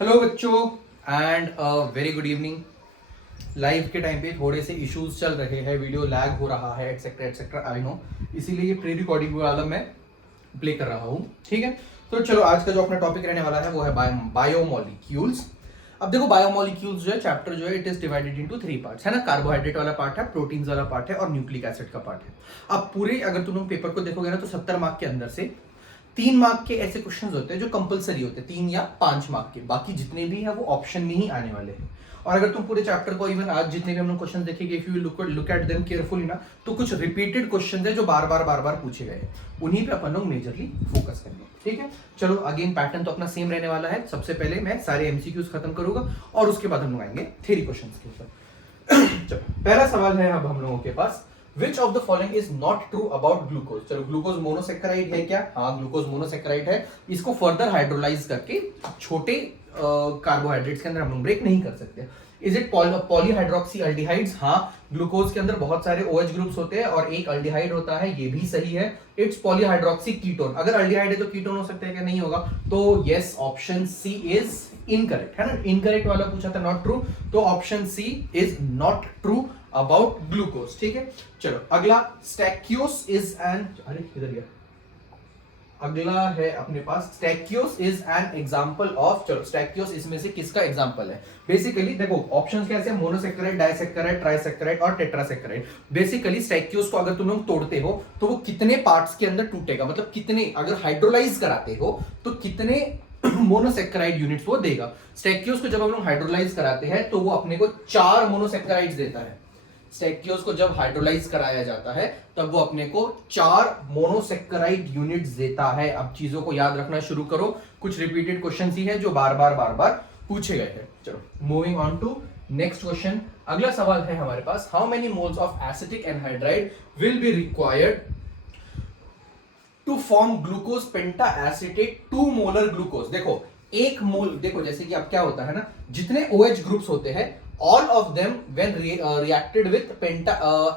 Hello बच्चों and very good evening. Live के time पे थोड़े से इश्यूज चल रहे हैं, वीडियो लैग हो रहा है एक्सेट्रा एक्सेट्रा, आई नो, इसीलिए ये प्री रिकॉर्डिंग वाला मैं प्ले कर रहा हूँ। ठीक है, तो चलो आज का जो अपना टॉपिक रहने वाला है वो है बायोमोलिक्यूल्स। अब देखो बायोमोलिक्यूल्स जो है चैप्टर जो है it is divided into 3 parts, है ना। कार्बोहाइड्रेट वाला पार्ट है, प्रोटीन्स वाला पार्ट है और न्यूक्लिक एसिड का पार्ट है। अब पूरे अगर तुम लोग पेपर को देखोगे ना तो 70 मार्क के अंदर से 3 मार्क के ऐसे क्वेश्चंस होते हैं जो कंपलसरी होते हैं, 3 या 5 मार्क के, बाकी जितने भी है वो ऑप्शन में ही आने वाले हैं। और अगर तुम पूरे चैप्टर को इवन आज जितने भी हम लोग क्वेश्चन देखेंगे, if you look at them carefully ना, तो कुछ रिपीटेड क्वेश्चन है जो बार बार पूछे गए हैं, उन्हीं पे अपन लोग मेजरली फोकस करेंगे। ठीक है, चलो अगेन पैटर्न तो अपना सेम रहने वाला है। सबसे पहले मैं सारे एमसीक्यूज खत्म करूंगा और उसके बाद हम लोग आएंगे थ्योरी क्वेश्चन के ऊपर। चलो पहला सवाल है अब हम लोगों के पास, Which of the following is not true about glucose? चलो ग्लूकोज मोनोसेक्राइड है क्या? हाँ ग्लूकोज मोनोसेक्राइड है। इसको फर्दर हाइड्रोलाइज करके छोटे कार्बोहाइड्रेट्स के अंदर हम लोग ब्रेक नहीं कर सकते। Is it polyhydroxy aldehydes? हाँ, ग्लूकोज के अंदर बहुत सारे OH ग्रुप्स होते हैं और एक अल्डिहाइड होता है, ये भी सही है। It's polyhydroxy ketone. अगर अल्डिहाइड है तो कीटोन हो सकता है क्या? नहीं होगा। तो yes, option C is incorrect, है ना। इनकरेक्ट वाला पूछा था, नॉट ट्रू, तो option C is not true about glucose. ठीक है, चलो अगला, स्टैक्यूस इज एन, अरे किधर गया, अगला है अपने पास, स्टैक्यूस इज एन एग्जांपल ऑफ, चलो स्टैक्यूस इसमें से किसका एग्जांपल है? बेसिकली देखो ऑप्शंस कैसे हैं, मोनोसेक्राइड, डाइसेक्राइड, ट्राइसेक्राइड और टेट्रासेक्राइड। बेसिकली स्टैक्यूस को अगर तुम लोग तोड़ते हो तो वो कितने पार्ट्स के अंदर टूटेगा, मतलब कितने, अगर हाइड्रोलाइज कराते हो तो कितने मोनोसेक्राइड यूनिट्स वो देगा। स्टैक्यूस को जब हम लोग हाइड्रोलाइज कराते हैं तो वो अपने को 4 मोनोसेक्राइड्स देता है। स्टैक्यूस को जब हाइड्रोलाइज कराया जाता है तब वो अपने को 4 मोनोसेक्राइड यूनिट्स देता है। अब चीजों को याद रखना शुरू करो, कुछ रिपीटेड क्वेश्चन ही है जो बार बार पूछे गए हैं। चलो moving on to next question. अगला सवाल है हमारे पास, how many moles of acetic anhydride will be required to form glucose penta acetate 2 molar glucose. देखो एक मोल, देखो जैसे कि अब क्या होता है ना, जितने OH ग्रुप्स होते हैं all of them when reacted with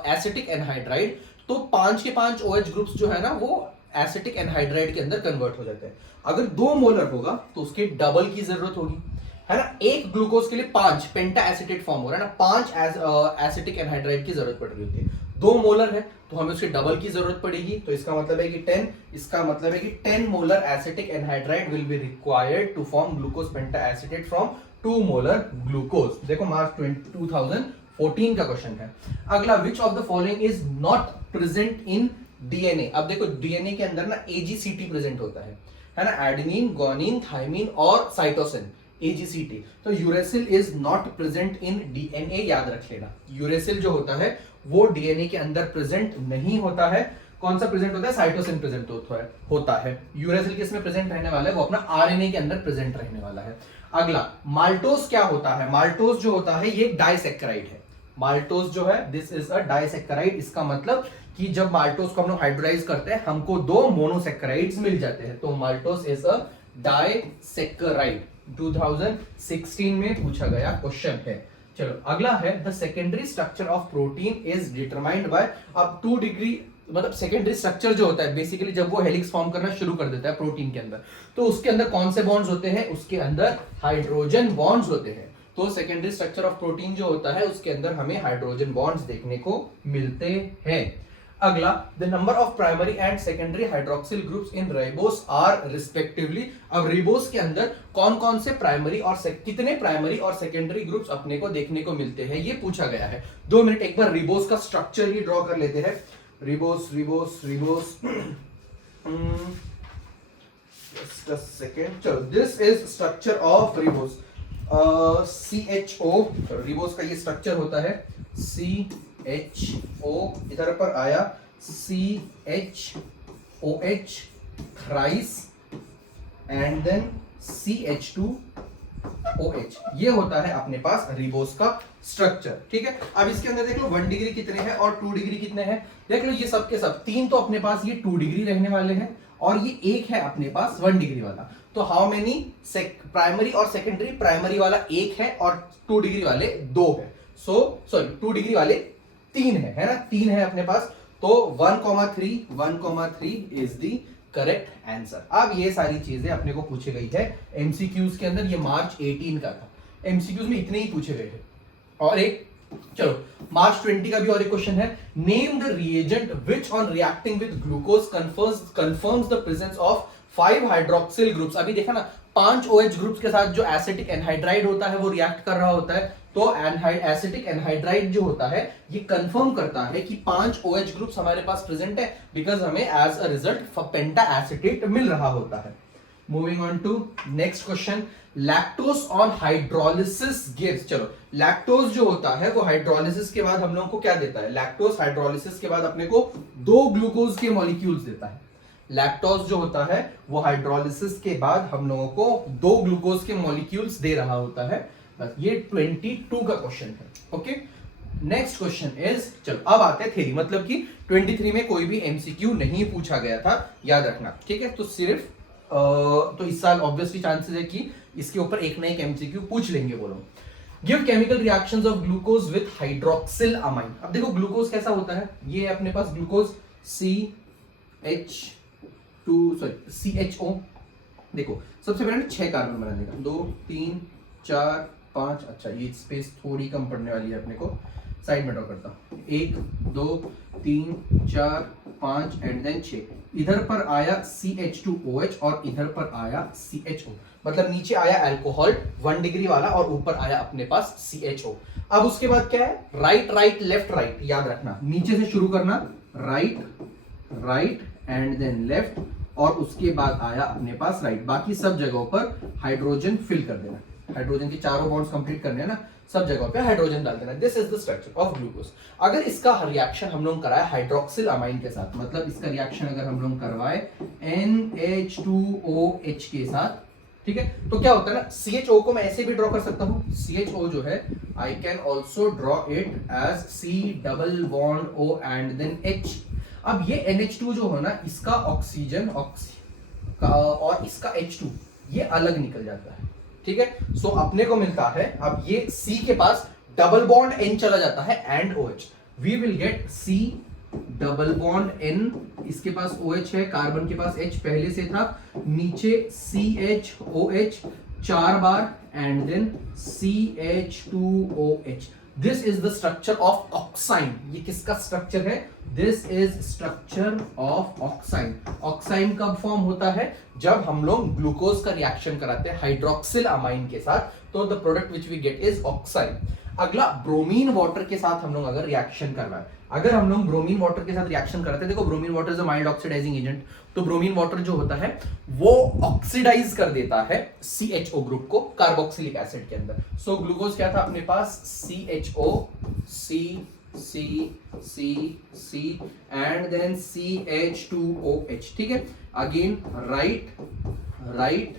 acetic anhydride, तो 5 के 5 OH ग्रुप्स जो है ना वो एसिटिक एनहाइड्राइड के अंदर कन्वर्ट हो जाते हैं। अगर 2 मोलर होगा तो उसके डबल की जरूरत होगी, है ना। एक ग्लूकोज के लिए 5 पेंटा एसिटेट फॉर्म हो रहा है ना, 5 एसिटिक एनहाइड्राइड की जरूरत पड़ रही होती है। 2 मोलर है तो हमें उसके डबल की जरूरत पड़ेगी, तो इसका मतलब है कि 10, इसका मतलब है कि 10 molar acetic anhydride will be required to form glucose penta acetate from 2 molar glucose. देखो मार्च 2014 का क्वेश्चन है। अगला, which of the following is not present in DNA? अब देखो डीएनए के अंदर ना AGCT प्रेजेंट होता है ना, एडेनिन, गुआनिन, थाइमिन और साइटोसिन, AGCT। तो uracil is not present in DNA, याद रख लेना। यूरेसिल जो होता है वो डीएनए के अंदर प्रेजेंट नहीं होता है। कौन सा प्रेजेंट होता है? साइटोसिन प्रेजेंट होता है। यूरेसिल किसमें प्रेजेंट रहने वाला है? वो अपना आरएनए के अंदर प्रेजेंट रहने वाला है। अगला, माल्टोज क्या होता है? माल्टोज जो होता है ये डाइसेक्राइड है। माल्टोज जो है दिस इज अ डाइसेक्राइड। इसका मतलब कि जब माल्टोज को हम लोग हाइड्रोलाइज करते हैं हमको 2 मोनोसेक्राइड्स मिल जाते हैं, तो माल्टोज इज अ डाइसेक्राइड। 2016 में पूछा गया क्वेश्चन है। चलो अगला है, the secondary structure of protein is determined by, अब 2 डिग्री, मतलब सेकेंडरी स्ट्रक्चर जो होता है बेसिकली जब वो हेलिक्स फॉर्म करना शुरू कर देता है प्रोटीन के अंदर, तो उसके अंदर कौन से बॉन्ड्स होते हैं? उसके अंदर हाइड्रोजन बॉन्ड्स होते हैं। तो सेकेंडरी स्ट्रक्चर ऑफ प्रोटीन जो होता है उसके अंदर हमें हाइड्रोजन बॉन्ड्स देखने को मिलते हैं। अगला, the number of primary and secondary hydroxyl groups in ribose are respectively. अब रिबोस के अंदर कौन कौन से प्राइमरी और कितने प्राइमरी और सेकेंडरी ग्रुप्स अपने को देखने को मिलते हैं, ये पूछा गया है। 2 मिनट एक बार रिबोस का स्ट्रक्चर ही ड्रॉ कर लेते हैं। रिबोस just a second, चलो this is structure of ribose. CHO, ribose का ये स्ट्रक्चर होता है, CHO, इधर पर आया CHOH thrice and then CH2OH, ये होता है अपने पास रिबोस का स्ट्रक्चर। ठीक है, अब इसके अंदर देख लो 1 डिग्री कितने हैं और 2 डिग्री कितने हैं। देख लो ये सब के सब 3 तो अपने पास ये 2 डिग्री रहने वाले हैं और ये एक है अपने पास 1 डिग्री वाला। तो हाउ मेनी प्राइमरी और सेकेंडरी? प्राइमरी वाला 1 है और 2 डिग्री वाले 2 है। सो सॉरी 2 डिग्री वाले 3 है ना, 3 है अपने पास। तो 1,3 इज दी करेक्ट आंसर। अब ये सारी चीजें अपने को पूछी गई है एमसीक्यूज के अंदर, ये मार्च 18 का था, एमसीक्यूज में इतने ही पूछे गए थे। और एक चलो मार्च 20 का भी और एक क्वेश्चन है, name the reagent which on reacting with glucose confirms the presence of 5 hydroxyl groups. अभी देखा ना 5 OH ग्रुप्स के साथ जो एसिटिक एनहाइड्राइड होता है वो रिएक्ट कर रहा होता है, तो एसिटिक एनहाइड्राइड जो होता है ये कंफर्म करता है कि 5 OH ग्रुप्स हमारे पास प्रेजेंट है, बिकॉज हमें as a result penta acetate मिल रहा होता है। Moving on to next question, lactose on hydrolysis gives. चलो लैक्टोज जो होता है वो हाइड्रोलिसिस के बाद हम लोगों को क्या देता है, लैक्टोज हाइड्रोलिसिस के बाद अपने को 2 ग्लूकोज के मॉलिक्यूल्स देता है। लैक्टोज जो होता है वो हाइड्रोलिसिस के बाद हम लोगों को 2 ग्लूकोज के मॉलिक्यूल्स दे रहा होता है। बस ये 22 का क्वेश्चन है। ओके, नेक्स्ट क्वेश्चन इज, चलो अब आते हैं थ्योरी, मतलब कि 23 में कोई भी एमसीक्यू नहीं पूछा गया था, याद रखना, ठीक है। तो सिर्फ तो इस साल ऑब्वियसली चांसेस है कि इसके ऊपर एक ना एक एमसीक्यू पूछ लेंगे वो लोग। Give chemical reactions of glucose with hydroxyl amine. अब देखो ग्लूकोज कैसा होता है, ये अपने पास ग्लूकोज CHO। देखो सबसे पहले 6 कार्बन बनाने का, 2 3 4 5, अच्छा ये स्पेस थोड़ी कम पड़ने वाली है अपने को, साइड में ड्रॉ करता हूं, 1 2 3 4 5 एंड देन 6। इधर पर आया CH2OH और इधर पर आया CHO, मतलब नीचे आया अल्कोहल 1 डिग्री वाला और ऊपर आया अपने पास CHO। अब उसके बाद क्या है, राइट राइट लेफ्ट राइट, याद रखना नीचे से शुरू करना, right right and then left, और उसके बाद आया अपने पास राइट। बाकी सब जगहों पर हाइड्रोजन फिल कर देना, हाइड्रोजन के चारों बॉन्ड्स कंप्लीट करने हैं ना, सब जगह पे हाइड्रोजन डाल देना। This is the structure of glucose. अगर इसका रिएक्शन हम लोग कराए हाइड्रोक्सिल अमाइन के साथ, मतलब इसका रिएक्शन अगर हम लोग करवाए NH2OH के साथ, ठीक है, तो क्या होता है ना, CHO को मैं ऐसे भी ड्रॉ कर सकता हूं, CHO जो है I can also draw it as C double bond O and then H। अब ये NH2 जो है ना, इसका ऑक्सीजन और इसका H2 ये अलग निकल जाता है, ठीक है। सो अपने को मिलता है, अब ये C के पास डबल बॉन्ड N चला जाता है and OH, we will get C double bond N, इसके पास OH है, कार्बन के पास H पहले से था, नीचे CHOH 4 बार and then CH2OH। This is the structure of oxime. ये किसका स्ट्रक्चर है, this is structure of oxime. Oxime कब फॉर्म होता है, जब हम लोग ग्लूकोज का रिएक्शन कराते हैं हाइड्रोक्सिल अमाइन के साथ, तो the product which we get is oxime. अगला ब्रोमीन वाटर के साथ हम लोग अगर रिएक्शन करवाए, अगर हम लोग ब्रोमीन वाटर के साथ रिएक्शन कराते हैं, देखो bromine water is a mild oxidising agent, तो ब्रोमीन वाटर जो होता है वो ऑक्सीडाइज कर देता है CHO ग्रुप को कार्बोक्सिलिक एसिड के अंदर। सो ग्लूकोज क्या था अपने पास, CHO C and then CH2OH, ठीक है। Again right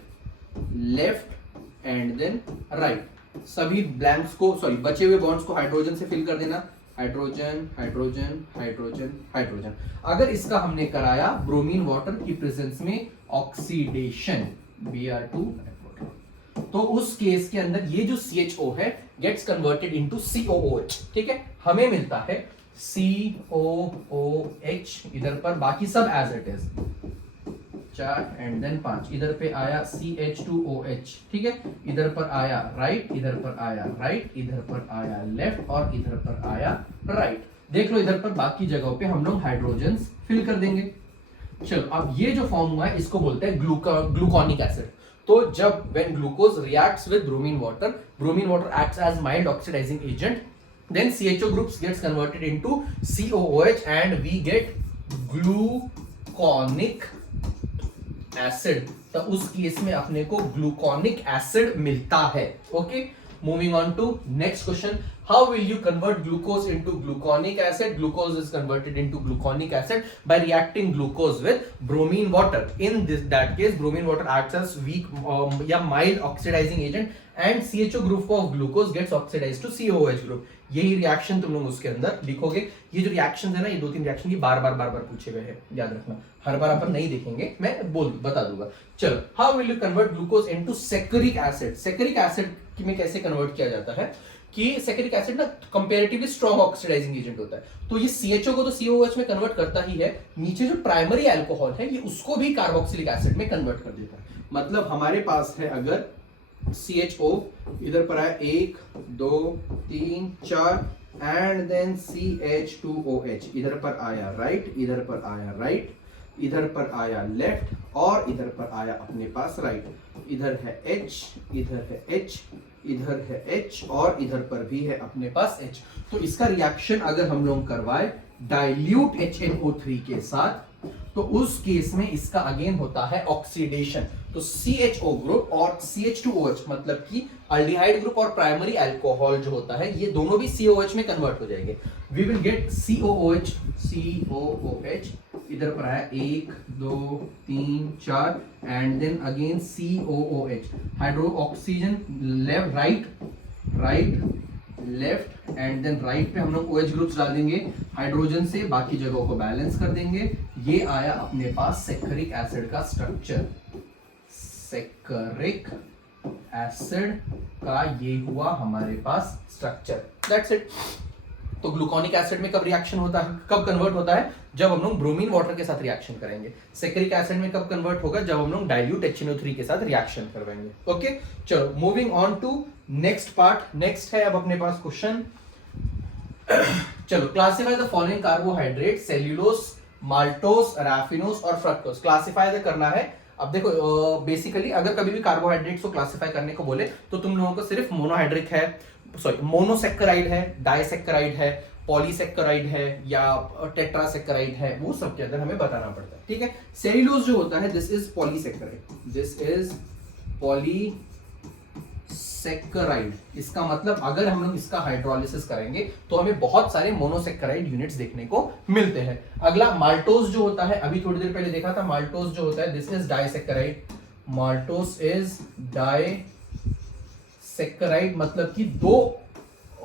left and then right, सभी ब्लैंक्स को, सॉरी बचे हुए बॉन्ड्स को हाइड्रोजन से फिल कर देना, हाइड्रोजन हाइड्रोजन हाइड्रोजन हाइड्रोजन। अगर इसका हमने कराया ब्रोमीन वाटर की प्रेजेंस में ऑक्सीडेशन Br2, तो उस केस के अंदर ये जो CHO है गेट्स कन्वर्टेड इनटू COOH, ठीक है। हमें मिलता है COOH इधर पर, बाकी सब as it is 4 and then 5, इधर पे आया CH2OH, ठीक है, इधर पर आया राइट, इधर पर आया राइट, इधर पर आया लेफ्ट और इधर पर आया राइट। देख लो इधर पर बाकी जगहों पे हम लोग हाइड्रोजन फिल कर देंगे। चलो अब ये जो फॉर्म हुआ है इसको बोलते हैं ग्लूकोनिक एसिड। तो जब when glucose reacts with bromine water acts as mild oxidizing agent, then CHO groups gets converted into COOH and we get gluconic acid। तो उस केस में अपने को ग्लूकोनिक एसिड मिलता है। Okay, moving on to next question, how will you convert glucose into gluconic acid? Glucose is converted into gluconic acid by reacting glucose with bromine water. In that case bromine water acts as weak या mild oxidizing agent and CHO group of glucose gets oxidized to COOH group। यही reaction तुम लोग उसके अंदर लिखोगे। ये जो reaction है ना, ये 2-3 रिएक्शन ये बार बार पूछे गए हैं, याद रखना, हर बार अपन नहीं देखेंगे, मैं बता दूंगा। चलो, how will you convert glucose into saccharic acid? Saccharic acid में कैसे कन्वर्ट किया जाता है, कि सैकरिक एसिड ना कंपैरेटिवली स्ट्रॉन्ग ऑक्सीडाइजिंग एजेंट होता है, तो ये CHO को तो COOH में कन्वर्ट करता ही है, नीचे जो प्राइमरी अल्कोहल है ये उसको भी कार्बोक्सिलिक एसिड में कन्वर्ट कर देता है। मतलब हमारे पास है अगर CHO इधर पर आया 1 2 3 4 एंड देन CH2OH इधर पर आया राइट, इधर पर आया राइट, इधर पर आया लेफ्ट और इधर पर आया अपने पास राइट, इधर है H, इधर है H, इधर है H और इधर पर भी है अपने पास H। तो इसका रिएक्शन अगर हम लोग करवाए डाइल्यूट HNO3 के साथ तो उस केस में इसका अगेन होता है ऑक्सीडेशन। तो CHO ग्रुप और CH2OH मतलब कि अल्डिहाइड ग्रुप और प्राइमरी अल्कोहल जो होता है ये दोनों भी COOH में कन्वर्ट हो जाएंगे। We will get COOH, COOH इधर पर आया 1 2 3 4 and then again COOH, hydro oxygen left right right left and then right पे हम लोग OH ग्रुप्स डाल देंगे हाइड्रोजन से, बाकी जगहों को बैलेंस कर देंगे। ये आया अपने पास सैकरिक एसिड का स्ट्रक्चर, सैकरिक एसिड का ये हुआ हमारे पास स्ट्रक्चर, दैट्स इट। तो ग्लूकोनिक एसिड में कब रिएक्शन होता है, कब कन्वर्ट होता है, जब हम लोग ब्रोमीन वाटर के साथ रिएक्शन करेंगे। सैकरिक एसिड में कब कन्वर्ट होगा, जब हम लोग डाइल्यूट HNO3 के साथ रिएक्शन करवाएंगे। ओके चलो moving on to next part. Next है अब अपने पास क्वेश्चन, चलो classify the following carbohydrate cellulose, maltose, raffinose और फ्रक्टोस। क्लासिफाई करना है। अब देखो बेसिकली अगर कभी भी कार्बोहाइड्रेट्स को क्लासिफाई करने को बोले तो तुम लोगों को सिर्फ मोनोहाइड्रिक है, सॉरी मोनोसेक्राइड है, डाइसेक्राइड है, पॉलीसेक्राइड है या टेट्रासेक्राइड है, वो सब के अंदर हमें बताना पड़ता है। ठीक है, सेल्यूलोज जो होता है this is polysaccharide, this is polysaccharide. इसका मतलब अगर हम लोग इसका हाइड्रोलिसिस करेंगे तो हमें बहुत सारे मोनोसेक्राइड यूनिट्स देखने को मिलते हैं। अगला माल्टोज जो होता है, अभी थोड़ी देर पहले देखा था, माल्टोज जो होता है this is disaccharide, maltose is disaccharide, मतलब कि 2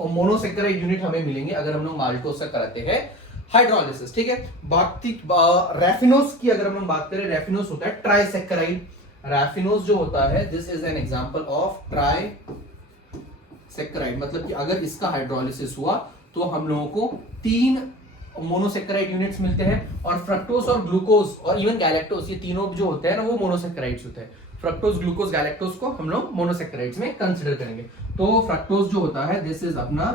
मोनोसेक्राइड यूनिट हमें मिलेंगे अगर हम लोग माल्टोस से कराते हैं हाइड्रोलिसिस। ठीक है, बाकी रैफिनोस की अगर हम लोग बात करें, रैफिनोस होता है ट्राइसेक्राइड। रैफिनोस जो होता है this is an example of trisaccharide, मतलब कि अगर इसका हाइड्रोलिसिस हुआ तो हम लोगों को 3 मोनोसेक्राइड यूनिट्स मिलते हैं। और फ्रक्टोज और ग्लूकोज और इवन गैलेक्टोज, ये तीनों जो होते हैं ना वो मोनोसेक्राइड्स होते हैं। फ्रक्टोज, ग्लूकोज, गैलेक्टोज को हम लोग मोनोसेक्राइड्स में कंसीडर करेंगे। तो फ्रक्टोज जो होता है दिस इज अपना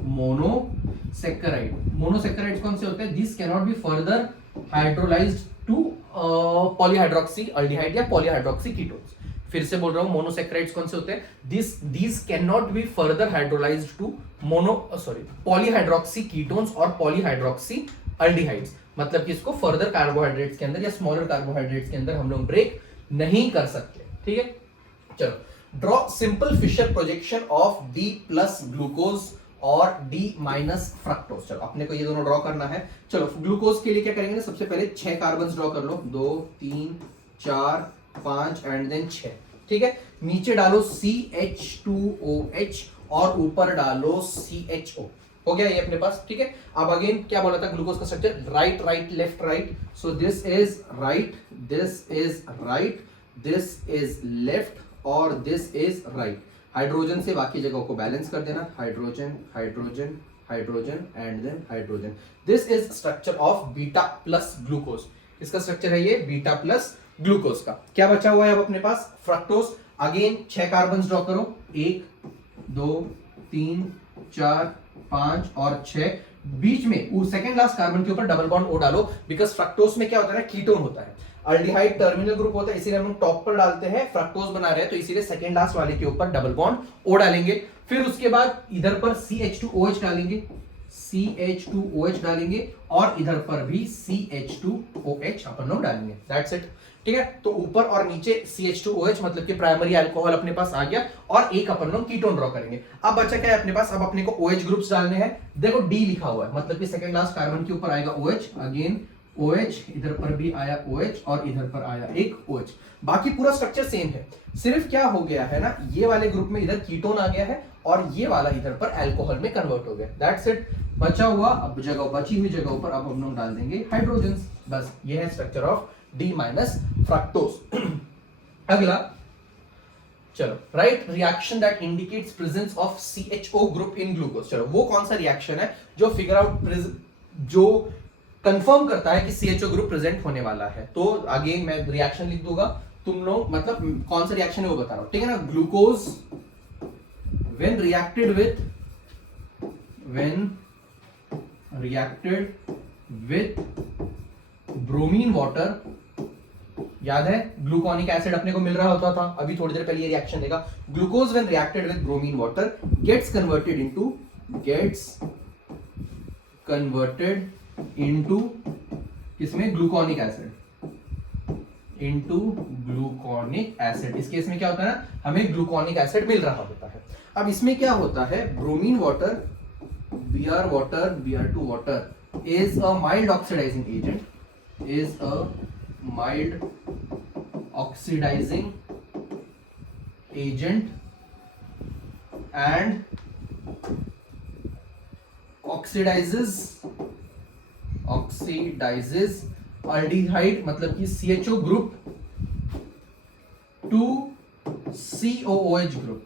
मोनोसेक्राइड। मोनोसेक्राइड्स कौन से होते हैं, this can not be further hydrolysed to polyhydroxy aldehyde या पॉलीहाइड्रोक्सी कीटोन्स। फिर से बोल रहा हूं, मोनोसेक्राइड्स कौन से होते हैं, these can not be further hydrolysed to polyhydroxy ketones और पॉलीहाइड्रोक्सी अल्डिहाइड्स। मतलब कि इसको फर्दर कार्बोहाइड्रेट्स के अंदर या स्मॉलर कार्बोहाइड्रेट्स के अंदर हम लोग ब्रेक नहीं कर सकते। ठीक है, चलो draw simple Fischer projection of D plus glucose और D माइनस फ्रक्टोज। चलो अपने को ये दोनों ड्रॉ करना है। चलो ग्लूकोज के लिए क्या करेंगे ना, सबसे पहले 6 कार्बन ड्रॉ कर लो, 2 3 4 5 एंड देन 6। ठीक है, नीचे डालो CH2OH और ऊपर डालो CHO। हो गया ये अपने पास। ठीक है, अब अगेन क्या बोला था ग्लूकोज का structure, right right left right. So this is right, this is right, this is left और दिस इज राइट। हाइड्रोजन से बाकी जगहों को बैलेंस कर देना, hydrogen hydrogen hydrogen and then hydrogen. This is structure of beta plus glucose. इसका structure है ये बीटा प्लस ग्लूकोज का। क्या बचा हुआ है अब अपने पास, फ्रक्टोज। अगेन 6 कार्बन ड्रॉ करो, 1 2 3 4 5 और 6। बीच में सेकंड लास्ट कार्बन के ऊपर डबल बॉन्ड ओ डालो, बिकॉज फ्रक्टोज में क्या होता है ना, कीटोन होता है, अल्डिहाइड टर्मिनल ग्रुप होता है, इसीलिए हम टॉप पर डालते हैं, फ्रक्टोज बना रहे हैं तो इसीलिए सेकंड लास्ट वाले के ऊपर डबल बॉन्ड ओ डालेंगे। फिर उसके बाद इधर पर CH2OH डालेंगे, CH2OH डालेंगे और इधर पर भी CH2OH अपन लोग डालेंगे, दैट्स इट। ठीक है, तो ऊपर और नीचे CH2OH मतलब कि प्राइमरी अल्कोहल अपने पास आ गया और एक अपन लोग कीटोन ड्रॉ करेंगे। अब बचा क्या है अपने पास, अब अपने को OH ग्रुप्स डालने हैं। देखो D लिखा हुआ है, मतलब कि सेकंड लास्ट कार्बन के ऊपर आएगा OH, अगेन OH, इधर पर भी आया OH और इधर पर आया एक OH। बाकी पूरा स्ट्रक्चर सेम है, सिर्फ क्या हो गया है ना, ये वाले ग्रुप में इधर कीटोन आ गया है और ये वाला इधर पर अल्कोहल में कन्वर्ट हो गया, दैट्स इट। बचा हुआ अब जगह, बची हुई जगहों पर अब हम लोग डाल देंगे हाइड्रोजन्स, बस ये है structure of D minus fructose. अगला चलो right reaction that indicates presence of CHO group in glucose. चलो वो कौन सा रिएक्शन है जो फिगर आउट जो कंफर्म करता है कि CHO ग्रुप प्रेजेंट होने वाला है। तो आगे मैं रिएक्शन लिख दूंगा, तुम लोग मतलब कौन सा रिएक्शन है वो बता रहा हूं, ठीक है ना। Glucose when reacted with bromine water, याद है ग्लूकोनिक एसिड अपने को मिल रहा होता था, अभी थोड़ी देर पहले ये रिएक्शन देखा। Glucose when reacted with bromine water gets converted into इसमें ग्लूकोनिक एसिड, इस केस में क्या होता है ना, हमें ग्लूकोनिक एसिड मिल रहा होता है। अब इसमें क्या होता है, bromine water Br2 water is a mild oxidizing agent and oxidizes aldehyde मतलब कि CHO group to COOH group,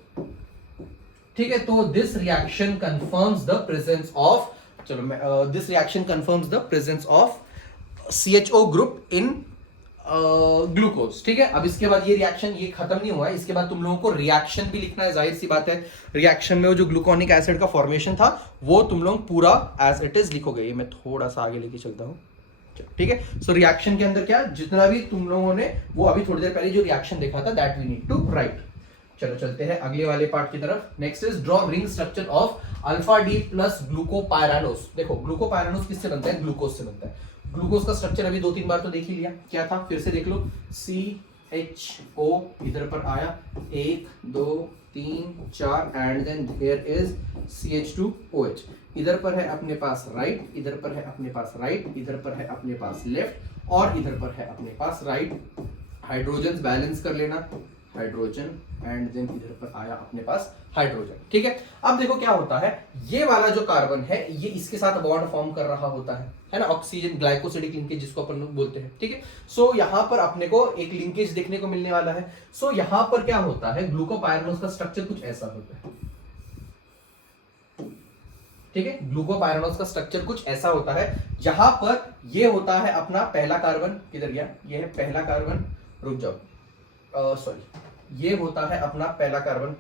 ठीक है। तो this reaction confirms the presence of, चलो this reaction confirms the presence of CHO group in glucose, ठीक है। अब इसके बाद ये रिएक्शन ये खत्म नहीं हुआ है, इसके बाद तुम लोगों को रिएक्शन भी लिखना है, जाहिर सी बात है। रिएक्शन में वो जो ग्लूकोनिक एसिड का फॉर्मेशन था वो तुम लोग पूरा एज इट इज लिखोगे। ये मैं थोड़ा सा आगे लेके चलता हूँ, ठीक है। सो रिएक्शन के अंदर क्या जितना भी तुम लोगों ने वो अभी थोड़ी देर पहले जो रिएक्शन देखा था that we need to write. चलो चलते हैं अगले वाले पार्ट की तरफ। Next is draw ring structure of alpha D plus glucopyranose. देखो ग्लूकोपायरानोस किससे बनता है, ग्लूकोज से बनता है। ग्लूकोज का स्ट्रक्चर अभी 2-3 बार तो देख ही लिया, क्या था फिर से देख लो। CHO इधर पर आया 1 2 3 4 and then there is CH2OH। इधर पर है अपने पास राइट, इधर पर है अपने पास राइट, इधर पर है अपने पास लेफ्ट और इधर पर है अपने पास राइट। हाइड्रोजन बैलेंस कर लेना, हाइड्रोजन एंड देन इधर पर आया अपने पास हाइड्रोजन, ठीक है। अब देखो क्या होता है, ये वाला जो कार्बन है ये इसके साथ बॉन्ड फॉर्म कर रहा होता है ना, ऑक्सीजन ग्लाइकोसिडिक लिंकेज जिसको अपन लोग बोलते हैं, ठीक है। सो यहाँ पर अपने को एक लिंकेज देखने को मिलने वाला है। सो यहाँ पर क्या होता है, ग्लूकोपायरानोस का स्ट्रक्चर कुछ ऐसा होता है, ठीक है। ग्लूकोपायरानोस का स्ट्रक्चर कुछ ऐसा होता है जहां पर ये होता है अपना पहला कार्बन, किधर गया, ये है पहला कार्बन, रुक जाओ सॉरी, ये होता है अपना पहला कार्बन,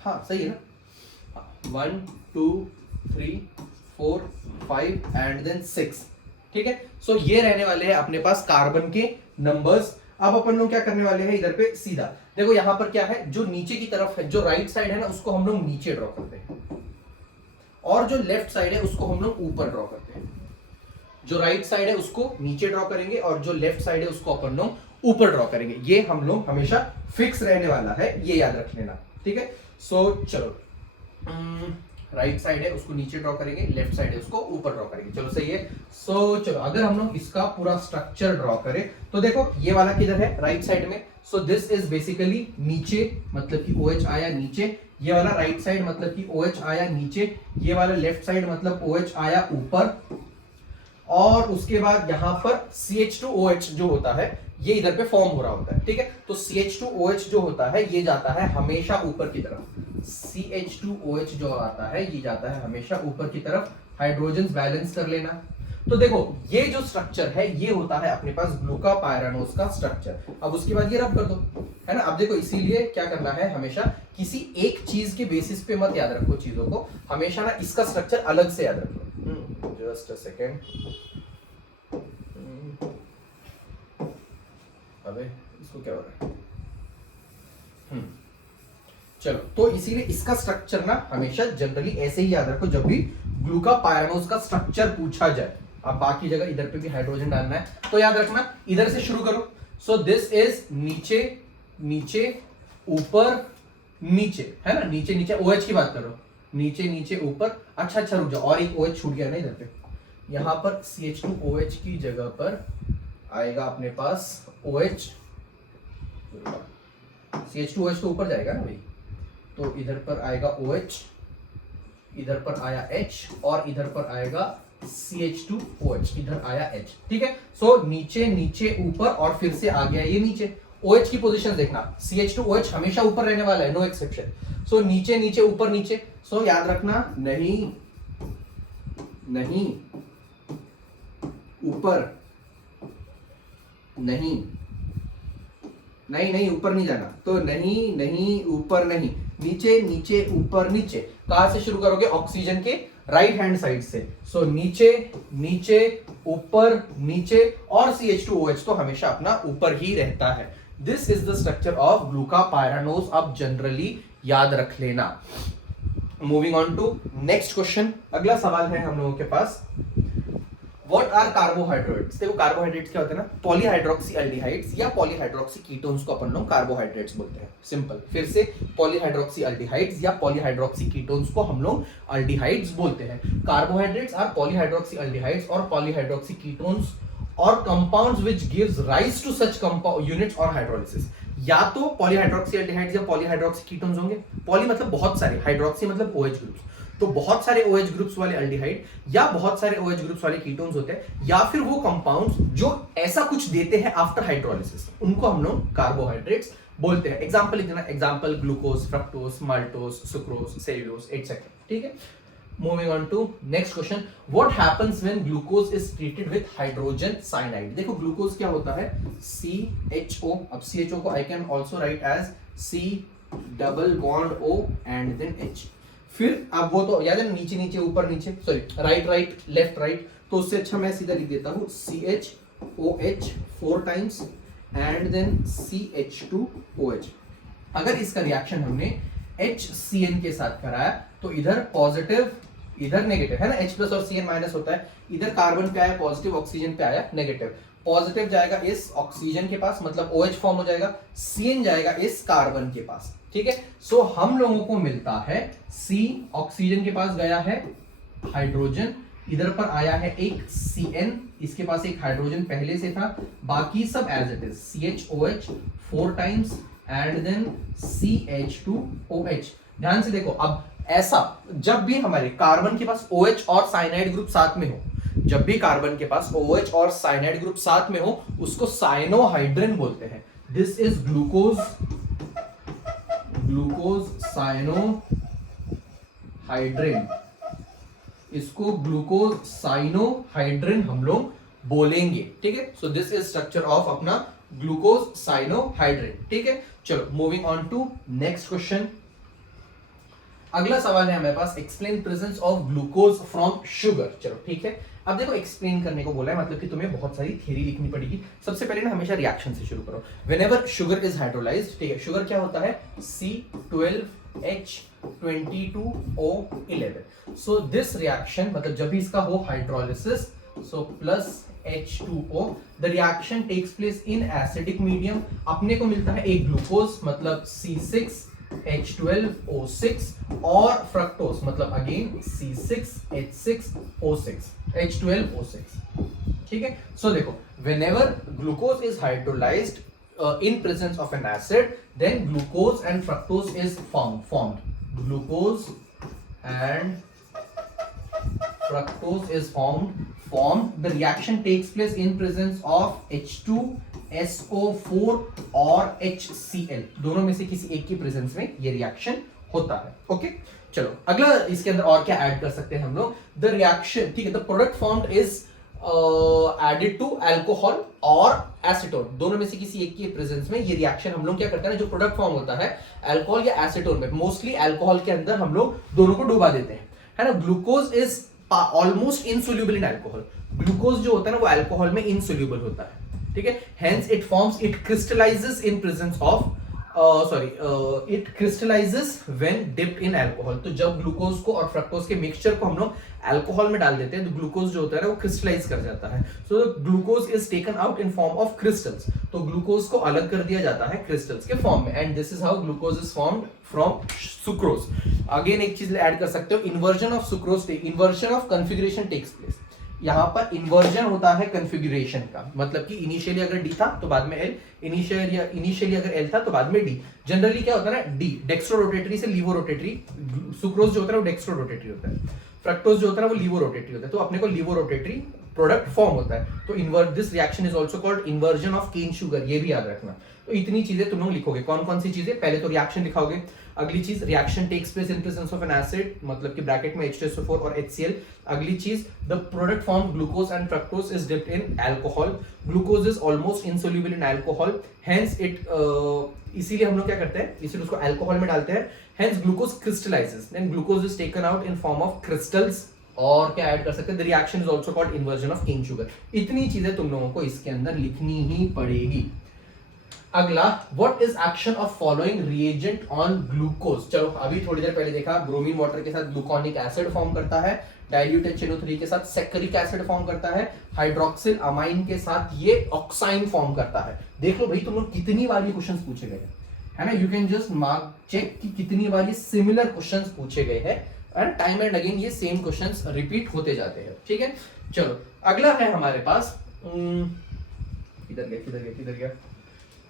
हाँ सही है ना, 1 2 3 4 5 एंड देन 6, ठीक है। सो ये रहने वाले हैं अपने पास कार्बन के नंबर्स। अब अपन लोग क्या करने वाले हैं, इधर पे सीधा देखो यहाँ पर क्या है, जो नीचे की तरफ है, जो राइट साइड है ना उसको हम लोग नीचे ड्रॉ करते हैं और जो लेफ्ट साइड है उसको हम लोग ऊपर ड्रॉ करते हैं। जो राइट साइड है उसको नीचे ड्रॉ करेंगे और जो लेफ्ट साइड है उसको अपन लोग ऊपर ड्रॉ करेंगे। ये हम लोग हमेशा फिक्स रहने वाला है, ये याद रख लेना, ठीक है। सो चलो राइट साइड है उसको नीचे ड्रॉ करेंगे, लेफ्ट साइड है उसको ऊपर ड्रॉ करेंगे, चलो सही है। सो चलो अगर हम लोग इसका पूरा स्ट्रक्चर ड्रॉ करें तो देखो ये वाला किधर है, राइट साइड में। सो दिस इज बेसिकली नीचे, मतलब कि OH आया नीचे। ये वाला राइट साइड मतलब कि OH आया नीचे। ये वाला लेफ्ट साइड मतलब OH आया ऊपर। और उसके बाद यहाँ पर CH2OH जो होता है ये इधर पे फॉर्म हो रहा होता है, ठीक है। तो CH2OH जो होता है ये जाता है हमेशा ऊपर की तरफ। CH2OH जो आता है ये जाता है हमेशा ऊपर की तरफ। हाइड्रोजन बैलेंस कर लेना। तो देखो ये जो स्ट्रक्चर है ये होता है अपने पास ग्लूकोपायरानोस का स्ट्रक्चर। अब उसके बाद ये रब कर दो, है ना। अब देखो इसीलिए क्या करना है, हमेशा किसी एक चीज के बेसिस पे मत याद रखो चीजों को, हमेशा ना इसका स्ट्रक्चर अलग से याद रखो। जस्ट अ सेकेंड, अबे इसको क्या हो रहा है, चलो। तो इसीलिए इसका स्ट्रक्चर ना हमेशा जनरली ऐसे ही याद रखो जब भी ग्लूकोपायरानोस का स्ट्रक्चर पूछा जाए। अब बाकी जगह इधर पे भी हाइड्रोजन डालना है तो याद रखना इधर से शुरू करो। सो दिस इज नीचे नीचे ऊपर नीचे, है ना, नीचे नीचे। OH की बात करो, नीचे नीचे ऊपर। अच्छा रुक जाओ, और एक OH छूट गया ना इधर पे। यहाँ पर CH2OH की जगह पर आएगा अपने पास OH। CH2OH तो ऊपर जाएगा ना भाई, तो इधर पर आएगा OH, इधर पर आया H और इधर पर आएगा CH2OH, इधर आया H, ठीक है। सो नीचे नीचे ऊपर और फिर से आ गया ये नीचे। OH की पोजीशन देखना, CH2OH हमेशा ऊपर रहने वाला है, नो एक्सेप्शन। सो नीचे नीचे ऊपर नीचे, सो याद रखना नहीं नहीं ऊपर नहीं नहीं नहीं ऊपर नहीं जाना, तो नहीं नहीं ऊपर नहीं, नीचे नीचे ऊपर नीचे। कहां से शुरू करोगे? ऑक्सीजन के राइट हैंड साइड से। सो नीचे नीचे ऊपर नीचे, और CH2OH तो हमेशा अपना ऊपर ही रहता है। This is the structure of glucopyranose, अब जनरली याद रख लेना। Moving on to next question, अगला सवाल है हम लोगों के पास, व्हाट आर कार्बोहाइड्रेट्स? देखो कार्बोहाइड्रेट्स क्या होते हैं ना, पॉलीहाइड्रोक्सी एल्डिहाइड्स या पॉलीहाइड्रोक्सी कीटोन्स को अपन लोग कार्बोहाइड्रेट्स बोलते हैं, सिंपल। फिर से पॉलीहाइड्रोक्सी एल्डिहाइड्स या पॉलीहाइड्रोक्सी कीटोन्स को हम लोग एल्डिहाइड्स बोलते हैं। कार्बोहाइड्रेट्स आर पॉलीहाइड्रोक्सी एल्डिहाइड्स और पॉलीहाइड्रोक्सी कीटोन्स और compounds which gives rise to such compound units और हाइड्रोलिसिस। या तो पॉलीहाइड्रोक्सी एल्डिहाइड्स या पॉलीहाइड्रोक्सी कीटोन्स होंगे, पॉली मतलब बहुत सारे, हाइड्रोक्सी मतलब OH ग्रुप्स, तो बहुत सारे OH ग्रुप्स वाले एल्डिहाइड या बहुत सारे OH ग्रुप्स वाले कीटोन्स होते हैं, या फिर वो कंपाउंड्स जो ऐसा कुछ देते हैं आफ्टर हाइड्रोलिसिस, उनको हम लोग कार्बोहाइड्रेट्स बोलते हैं। एग्जांपल लिख देना, example glucose, fructose, maltose, sucrose, cellulose etcetera, ठीक है। Moving on to next question, what happens when glucose is treated with hydrogen cyanide? देखो ग्लूकोज क्या होता है, CHO, अब CHO को I can also write as C double bond O and then H। फिर अब वो तो याद है नीचे नीचे ऊपर नीचे, sorry right right left right, तो उससे अच्छा मैं सीधा लिख देता हूं CHOH 4 times and then CH2OH। अगर इसका रिएक्शन हमने HCN के साथ कराया तो इधर पॉजिटिव इधर नेगेटिव है ना, H प्लस और CN माइनस होता है, इधर कार्बन पे आया पॉजिटिव, ऑक्सीजन पे आया नेगेटिव। पॉजिटिव जाएगा इस ऑक्सीजन के पास, मतलब OH फॉर्म हो जाएगा, CN जाएगा इस कार्बन के पास, ठीक है। सो हम लोगों को मिलता है C, ऑक्सीजन के पास गया है हाइड्रोजन, इधर पर आया है एक CN, इसके पास एक हाइड्रोजन पहले से था, बाकी सब as it is CHOH 4 times and then CH2OH। ध्यान से देखो, अब ऐसा जब भी हमारे कार्बन के पास OH और साइनाइड ग्रुप साथ में हो, जब भी कार्बन के पास OH और साइनाइड ग्रुप साथ में हो, उसको साइनोहाइड्रिन बोलते हैं। This is glucose, glucose cyanohydrin, इसको ग्लूकोज साइनोहाइड्रिन हम लोग बोलेंगे, ठीक है। So this is structure of अपना ग्लूकोज साइनोहाइड्रिन, ठीक है। चलो moving on to next question, अगला सवाल है हमारे पास, explain presence of glucose from sugar. चलो ठीक है, अब देखो एक्सप्लेन करने को बोला है, मतलब कि तुम्हें बहुत सारी थ्योरी लिखनी पड़ेगी। सबसे पहले ना हमेशा रिएक्शन से शुरू करो। व्हेनेवर शुगर इज हाइड्रोलाइज्ड, ठीक है, शुगर क्या होता है C12H22O11। सो दिस रिएक्शन, मतलब जब भी इसका हो hydrolysis, so plus H2O, the reaction takes place in acidic medium. अपने को मिलता है एक ग्लूकोज मतलब C6H12O6 और फ्रक्टोज मतलब अगेन C6H6O6 H12O6, ठीक है। सो देखो, whenever glucose is hydrolyzed in presence of an acid, then glucose and fructose is formed. Glucose and fructose is formed. The reaction takes place in presence of H2SO4 और HCl, दोनों में से किसी एक की प्रेजेंस में ये रिएक्शन होता है, ओके। चलो अगला इसके अंदर और क्या ऐड कर सकते हैं हम लोग, द रिएक्शन, ठीक है, the product formed is added to alcohol और एसीटोन, दोनों में से किसी एक की प्रेजेंस में ये रिएक्शन हम लोग क्या करते हैं, जो प्रोडक्ट फॉर्म होता है अल्कोहल या एसीटोन में, मोस्टली अल्कोहल के अंदर हम लोग दोनों को डुबा देते हैं, है ना। Glucose is almost insoluble in alcohol, glucose जो होता है ना वो अल्कोहल में इनसोल्यूबल होता है, ठीक है। Hence it forms, it crystallises in presence of it crystallises when dipped in alcohol. तो जब ग्लूकोज को और फ्रक्टोज के मिक्सचर को हम लोग अल्कोहल में डाल देते हैं तो ग्लूकोज जो होता है वो क्रिस्टलाइज कर जाता है। So glucose is taken out in form of crystals, तो ग्लूकोज को अलग कर दिया जाता है क्रिस्टल्स के फॉर्म में, and this is how glucose is formed from sucrose. Again एक चीज ऐड कर सकते हो, inversion of sucrose, inversion of configuration takes place. यहाँ पर इन्वर्जन होता है कॉन्फ़िगरेशन का, मतलब कि इनिशियली अगर डी था तो बाद में एल, इनिशियली अगर एल था तो बाद में डी। जनरली क्या होता है ना, डी डेक्स्ट्रो रोटेटरी से लीवो रोटेटरी, सुक्रोज जो होता है वो डेक्स्ट्रो रोटेटरी होता है, फ्रक्टोज जो होता है वो लीवो रोटेटरी होता है, तो अपने को लीवो रोटेटरी प्रोडक्ट फॉर्म होता है। तो this reaction is also called inversion of cane sugar, ये भी याद रखना। तो इतनी चीजें तुम लोग लिखोगे। कौन कौन सी चीजें? पहले तो रिएक्शन लिखाओगे। अगली चीज reaction takes place in presence of an acid, मतलब कि ब्रैकेट में H2SO4 और HCl। अगली चीज the product form glucose and fructose is dipped in alcohol. Glucose is almost insoluble in alcohol, hence it इसीलिए हम लोग क्या करते हैं, इसीलिए उसको अल्कोहल में डालते हैं। Hence glucose crystallises, then glucose is taken out in form of crystals. और क्या ऐड कर सकते हैं? The reaction is also called inversion of cane sugar. इतनी चीजें तुम लोगों को इसके अंदर लिखनी ही पड़ेगी। अगला, what is action of following reagent on glucose? चलो अभी थोड़ी देर पहले देखा, ब्रोमीन वाटर के साथ ग्लूकोनिक एसिड फॉर्म करता है, डाइल्यूट HNO3 के साथ सैकरिक एसिड फॉर्म करता है, हाइड्रोक्सिल अमाइन के साथ ये ऑक्साइन फॉर्म करता है। देख लो भाई तुम लोग कितनी बार ये क्वेश्चंस पूछे गए है ना। You can just mark check कि कितनी बार ये सिमिलर क्वेश्चंस पूछे गए हैं, एंड टाइम एंड अगेन ये सेम क्वेश्चंस रिपीट होते जाते हैं। ठीक है, चलो अगला है हमारे पास, किधर गया।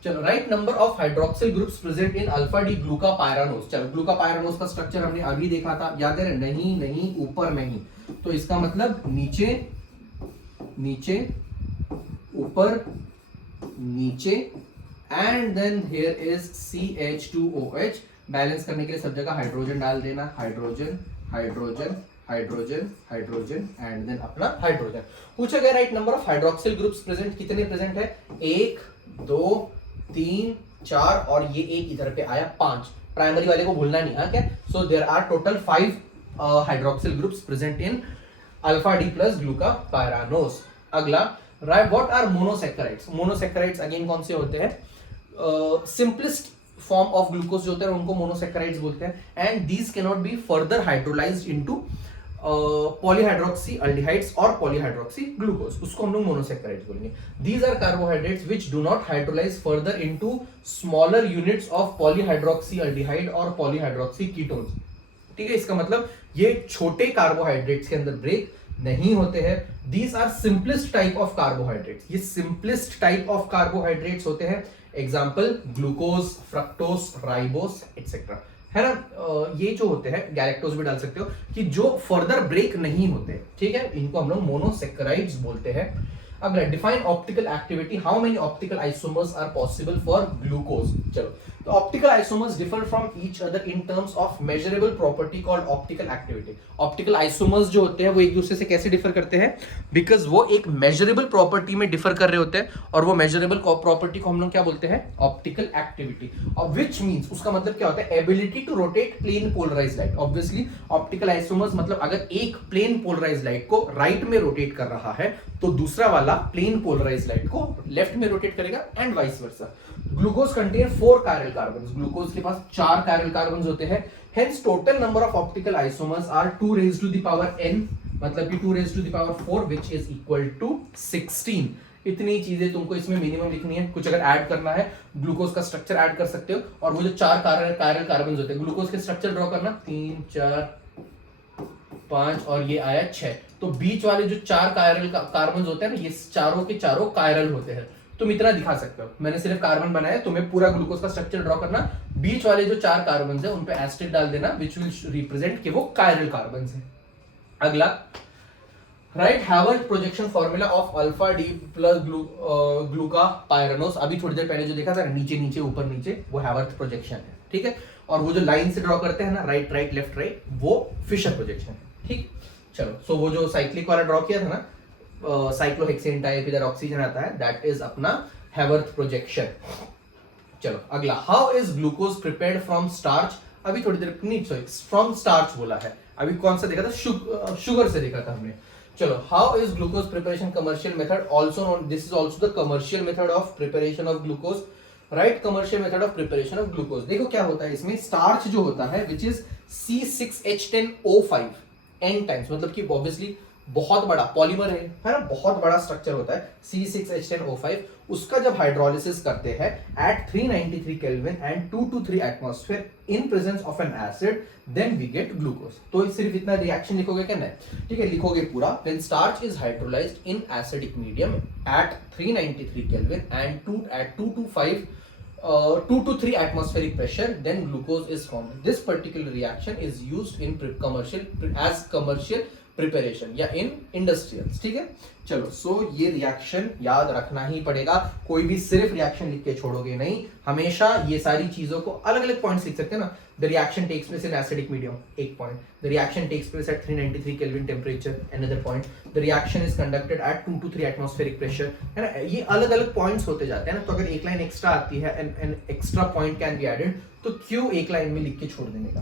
चलो, write number of hydroxyl groups present in alpha D glucopyranose. चलो, ग्लूकापायरानोज का स्ट्रक्चर हमने अभी देखा था, याद है? नहीं, ऊपर नहीं, तो इसका मतलब नीचे ऊपर नीचे, and then here is CH2OH। Balance करने के लिए सब जगह हाइड्रोजन डाल देना, हाइड्रोजन एंड देन अपना हाइड्रोजन। पूछा गया right number of hydroxyl groups present, कितने प्रेजेंट है? 1 2 3 4, और ये एक इधर पे आया 5। प्राइमरी वाले को भूलना नहीं, हाँ क्या? So there are total 5 hydroxyl groups present in alpha D plus glucopyranose. अगला, right, what are monosaccharides? Monosaccharides again कौन से होते हैं? सिंपलेस्ट फॉर्म ऑफ ग्लूकोज जो होते हैं उनको मोनोसैकेराइड्स बोलते हैं, and these can not be further hydrolysed into polyhydroxy aldehydes और पॉलीहाइड्रोक्सी ग्लूकोज, उसको हम लोग मोनोसैकेराइड्स बोलेंगे। These are carbohydrates which do not hydrolyse further into smaller units of polyhydroxy aldehyde और पॉलीहाइड्रोक्सी कीटोन्स। ठीक है, इसका मतलब ये छोटे कार्बोहाइड्रेट्स के अंदर ब्रेक नहीं होते हैं। These are simplest type of carbohydrates, ये सिंपलेस्ट टाइप ऑफ कार्बोहाइड्रेट्स होते हैं। Example, glucose, fructose, ribose etcetera, है ना। ये जो होते हैं, गैलेक्टोज भी डाल सकते हो, कि जो फर्दर ब्रेक नहीं होते। ठीक है, इनको हम लोग मोनोसैकेराइड्स बोलते हैं। अगला, define optical activity, how many optical isomers are possible for glucose. चलो, तो optical isomers differ from each other in terms of measurable property called optical activity. Optical isomers जो होते हैं वो एक दूसरे से कैसे डिफर करते हैं? बिकॉज वो एक मेजरेबल प्रॉपर्टी में डिफर कर रहे होते हैं, और वो मेजरेबल प्रॉपर्टी को हम लोग क्या बोलते हैं? Optical activity. और विच मीन्स, उसका मतलब क्या होता है? Ability to rotate plane polarise light. Obviously optical isomers मतलब अगर एक प्लेन पोलराइज लाइट को राइट में रोटेट कर रहा है तो दूसरा वाला प्लेन पोलराइज लाइट को लेफ्ट में रोटेट करेगा, and vice versa. Glucose contain 4 chiral carbons, glucose के पास 4 कायरल कार्बन्स होते हैं। Hence total number of optical isomers are 2 raised to the power n, मतलब कि 2 raised to the power 4 which is equal to 16। इतनी चीजें तुमको इसमें मिनिमम लिखनी है। कुछ अगर ऐड करना है, ग्लूकोज का स्ट्रक्चर ऐड कर सकते हो, और वो जो 4 कायरल कार्बन्स होते हैं, ग्लूकोज के स्ट्रक्चर ड्रॉ करना, 3 4 5 और ये आया 6। तो बीच वाले जो 4 कायरल कार्बन होते हैं ना, ये चारों के चारों कायरल होते हैं। तुम इतना दिखा सकते हो, मैंने सिर्फ कार्बन बनाया, तुम्हें पूरा ग्लूकोज का स्ट्रक्चर ड्रॉ करना, बीच वाले जो 4 कार्बन है उन पे एस्टेरिक डाल देना, विच विल रिप्रेजेंट कि वो कायरल कार्बन है। अगला, right Haworth projection formula of alpha D plus glucopyranose. अभी थोड़ी देर पहले जो देखा था, नीचे नीचे ऊपर नीचे, वो हैवर्थ प्रोजेक्शन है। ठीक है, और वो जो लाइन से ड्रॉ करते हैं ना, राइट राइट लेफ्ट राइट, वो फिशर प्रोजेक्शन है। ठीक, चलो, सो वो जो साइक्लिक वाला ड्रॉ किया था ना, साइक्लोहेक्सेन टाइप, इधर ऑक्सीजन आता है, दैट इज अपना हैवर्थ प्रोजेक्शन। चलो अगला, how is glucose prepared from starch. अभी थोड़ी देर नहीं, सॉरी, फ्रॉम स्टार्च बोला है। अभी कौन सा देखा था? शुगर से देखा था हमने। चलो, how is glucose preparation commercial method also known, this is also the commercial method of preparation of glucose. Right, commercial method of preparation of glucose. देखो क्या होता है इसमें, स्टार्च जो होता है which is C6H10O5 n times, मतलब कि ऑब्वियसली बहुत बड़ा पॉलीमर है ना, बहुत बड़ा स्ट्रक्चर होता है C6H10O5। उसका जब हाइड्रोलिसिस करते हैं at 393 kelvin and 2 to 3 atmosphere in presence of an acid, then we get glucose. तो सिर्फ इतना रिएक्शन लिखोगे क्या? नहीं, ठीक है, लिखोगे पूरा। When starch is hydrolysed in acidic medium at 393 kelvin and 2 to 3 atmospheric pressure, then glucose is formed. This particular reaction is used in commercial preparation या इन इंडस्ट्रियल्स, ठीक है। चलो, सो ये रिएक्शन याद रखना ही पड़ेगा, कोई भी सिर्फ रिएक्शन लिख के छोड़ोगे नहीं, हमेशा ये सारी चीजों को अलग अलग पॉइंट्स लिख सकते हैं ना। The reaction takes place in acidic medium, एक point. The reaction takes place at 393 kelvin temperature, another point. The reaction is conducted at 2 to 3 atmospheric pressure, है ना। ये अलग अलग पॉइंट्स होते जाते हैं ना, तो अगर एक लाइन एक्स्ट्रा आती है an extra point can be added, तो क्यों एक लाइन में लिख के छोड़ देने का।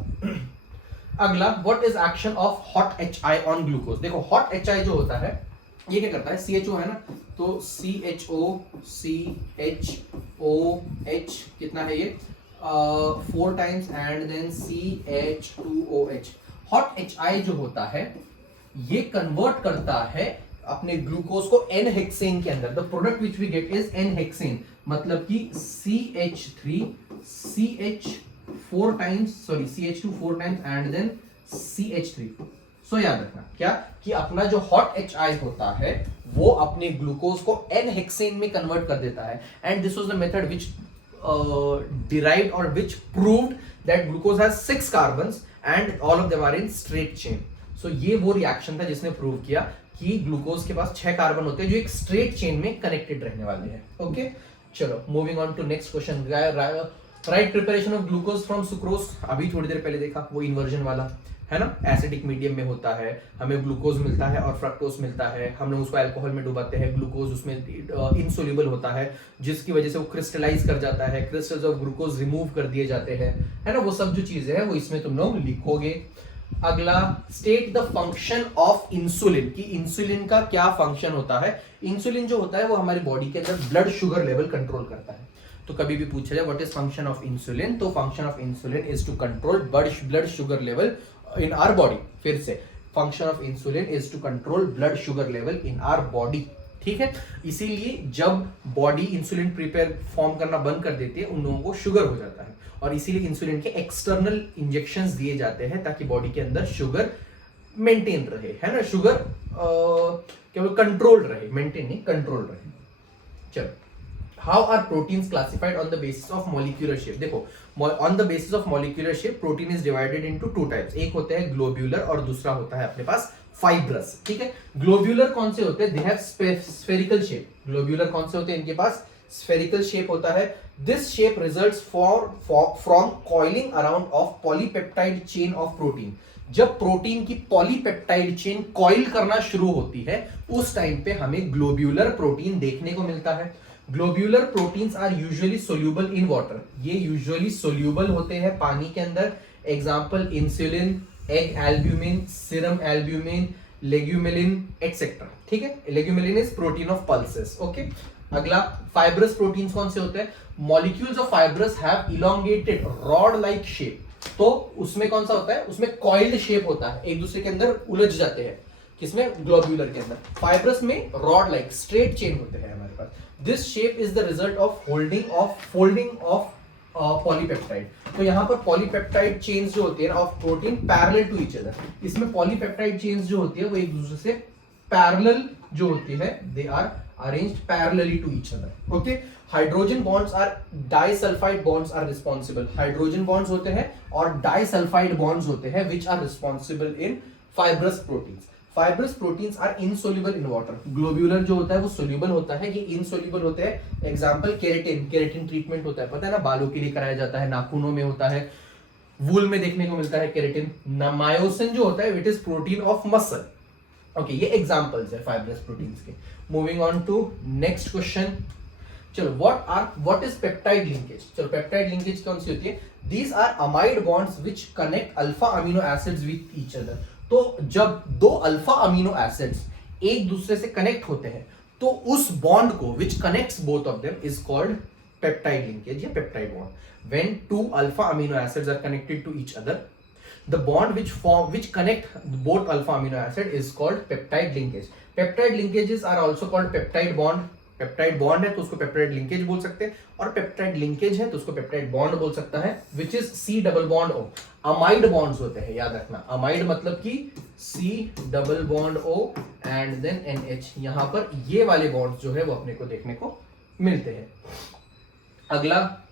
अगला, what is action of hot HI on glucose. देखो हॉट HI जो होता है ये क्या करता है, CHO है ना, तो CHO CHOH कितना है ये 4 times and then CH2OH। Hot HI जो होता है ये कन्वर्ट करता है अपने ग्लूकोज को N हेक्सेन के अंदर। The product which we get is N hexane, मतलब कि CH3 CH4 times, sorry CH2 4 times and then CH3। So याद रखना क्या कि अपना जो हॉट HI होता है वो अपने ग्लूकोज को N हेक्सेन में कन्वर्ट कर देता है, and this was the method which derived or which proved that glucose has 6 carbons and all of them are in straight chain. So ये वो रिएक्शन था जिसने प्रूव किया कि ग्लूकोज के पास 6 कार्बन होते हैं जो एक स्ट्रेट चेन में कनेक्टेड रहने वाले हैं। ओके, चलो moving on to next question. Right preparation of glucose from sucrose, अभी थोड़ी देर पहले देखा, वो इन्वर्जन वाला है ना, एसिडिक मीडियम में होता है, हमें ग्लूकोज मिलता है और फ्रक्टोज मिलता है, हम लोग उसको अल्कोहल में डुबाते हैं, ग्लूकोज उसमें इनसोल्यूबल होता है जिसकी वजह से वो क्रिस्टलाइज कर जाता है, क्रिस्टल्स ऑफ ग्लूकोज रिमूव कर दिए जाते हैं, है ना। वो सब जो चीजें हैं वो इसमें तुम लोग लिखोगे। अगला, state the function of insulin, कि इंसुलिन का क्या फंक्शन होता है। इंसुलिन जो होता है वो हमारी बॉडी के अंदर ब्लड शुगर लेवल कंट्रोल करता है। तो कभी भी पूछा जाए what is function of insulin, तो function of insulin is to control blood sugar level in our body। फिर से function of insulin is to control blood sugar level in our body, ठीक है। इसीलिए जब बॉडी इंसुलिन प्रिपेयर फॉर्म करना बंद कर देती है उन लोगों को शुगर हो जाता है, और इसीलिए इंसुलिन के एक्सटर्नल इंजेक्शंस दिए जाते हैं ताकि बॉडी के अंदर शुगर मेंटेन रहे, है ना, शुगर केवल कंट्रोल रहे, मेंटेन नहीं, कंट्रोल रहे। चलो, how are proteins classified on the basis of molecular shape। देखो, on the basis of molecular shape protein is divided into 2 types। एक होते हैं ग्लोब्यूलर और दूसरा होता है अपने पास फाइब्रस, ठीक है। ग्लोब्यूलर कौन से होते हैं, they have spherical shape. Globular कौन से होते हैं, इनके पास स्फेरिकल शेप होता है। This shape results from coiling around of polypeptide chain of protein. जब प्रोटीन की पॉलीपेप्टाइड चेन कॉइल करना शुरू होती है उस टाइम पे हमें ग्लोब्यूलर प्रोटीन देखने को मिलता है। Globular proteins are usually soluble in water, ये यूजुअली सोल्यूबल होते हैं पानी के अंदर। Example insulin, egg albumin, serum albumin, legumelin etcetera, ठीक है। Legumelin is protein of pulses, okay. अगला, फाइब्रस प्रोटीन्स कौन से होते हैं, molecules of fibrous have elongated rod like shape. तो उसमें कौन सा होता है, उसमें कॉइल्ड शेप होता है, एक दूसरे के अंदर उलझ जाते हैं, किसमें, ग्लोब्यूलर के अंदर। फाइब्रस में रॉड लाइक स्ट्रेट चेन होते हैं हमारे पास। This shape is the result of folding of polypeptide. तो यहाँ पर पॉलीपेप्टाइड चेन्स जो होती है of protein parallel to each other, इसमें पॉलीपेप्टाइड चेन्स जो होती है वो एक दूसरे से पैरेलल जो होती है, they are arranged parallelly to each other, okay. Hydrogen bonds are disulphide bonds are responsible. Hydrogen bonds होते हैं और डाइसल्फाइड बॉन्ड्स होते हैं which are responsible in fibrous proteins. Fibrous proteins are insoluble in water. Globular जो होता है वो soluble होता है, ये इनसोल्यूबल होते हैं। एग्जांपल केराटिन ट्रीटमेंट होता है, पता है ना, बालों के लिए कराया जाता है, नाखूनों में होता है, वूल में देखने को मिलता है केराटिन। मायोसिन जो होता है it is protein of muscle, okay. ये एग्जांपल्स है फाइब्रस प्रोटीन्स के। Moving on to next question. चलो, व्हाट इज पेप्टाइड लिंकेज। चलो, पेप्टाइड लिंकेज कौन सी होती है, these are amide bonds which connect alpha amino acids with each other. तो जब दो अल्फा अमीनो एसिड्स एक दूसरे से कनेक्ट होते हैं तो उस बॉन्ड को which connects both of them is called peptide linkage या peptide bond. When 2 alpha amino acids are connected to each other, the bond which connect both alpha amino acid is called peptide linkage। peptide linkages are also called peptide bond। Peptide bond है तो उसको peptide linkage बोल सकते हैं, और peptide linkage है तो उसको पेप्टाइड बॉन्ड बोल सकता है, which is C double bond O। Amide bonds होते हैं, याद रखना, अमाइड मतलब कि C double bond O and then NH। यहां पर ये वाले बॉन्ड्स जो है वो अपने को देखने को मिलते हैं। अगला,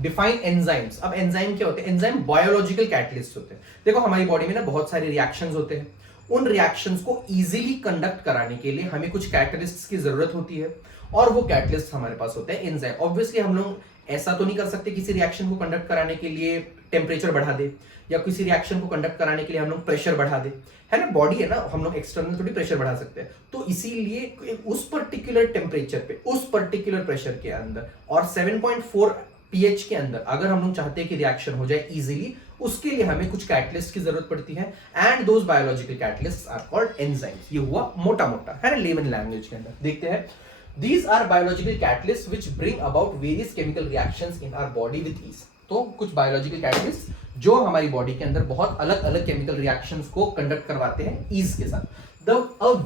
डिफाइन एंजाइम्स। अब एंजाइम क्या होते हैं, एंजाइम बायोलॉजिकल कैटलिस्ट होते हैं। देखो, हमारी बॉडी में ना बहुत सारे रिएक्शंस होते हैं, उन रिएक्शंस को इजीली कंडक्ट कराने के लिए हमें कुछ कैटलिस्ट्स की जरूरत होती है, और वो कैटलिस्ट हमारे पास होते हैं एंजाइम। ऑब्वियसली हम लोग ऐसा तो नहीं कर सकते किसी रिएक्शन को कंडक्ट कराने के लिए टेम्परेचर बढ़ा दे, या किसी रिएक्शन को कंडक्ट कराने के लिए हम लोग प्रेशर बढ़ा दे, है ना, बॉडी है ना, हम लोग एक्सटर्नल थोड़ी प्रेशर बढ़ा सकते हैं। तो इसीलिए उस पर्टिकुलर टेम्परेचर पे, उस पर्टिकुलर प्रेशर के अंदर और 7.4 pH के अंदर अगर हम लोग चाहते हैं कि रिएक्शन हो जाए इजीली, उसके लिए हमें कुछ कैटलिस्ट की जरूरत पड़ती है, and those biological catalysts are called enzymes. ये हुआ मोटा मोटा, है ना, लेमन लैंग्वेज के अंदर। देखते हैं, these are biological catalysts which bring about various chemical reactions in our body with ease। तो कुछ बायोलॉजिकल कैटलिस्ट जो हमारी बॉडी के अंदर बहुत अलग अलग केमिकल रिएक्शंस को कंडक्ट करवाते हैं ईज के साथ। A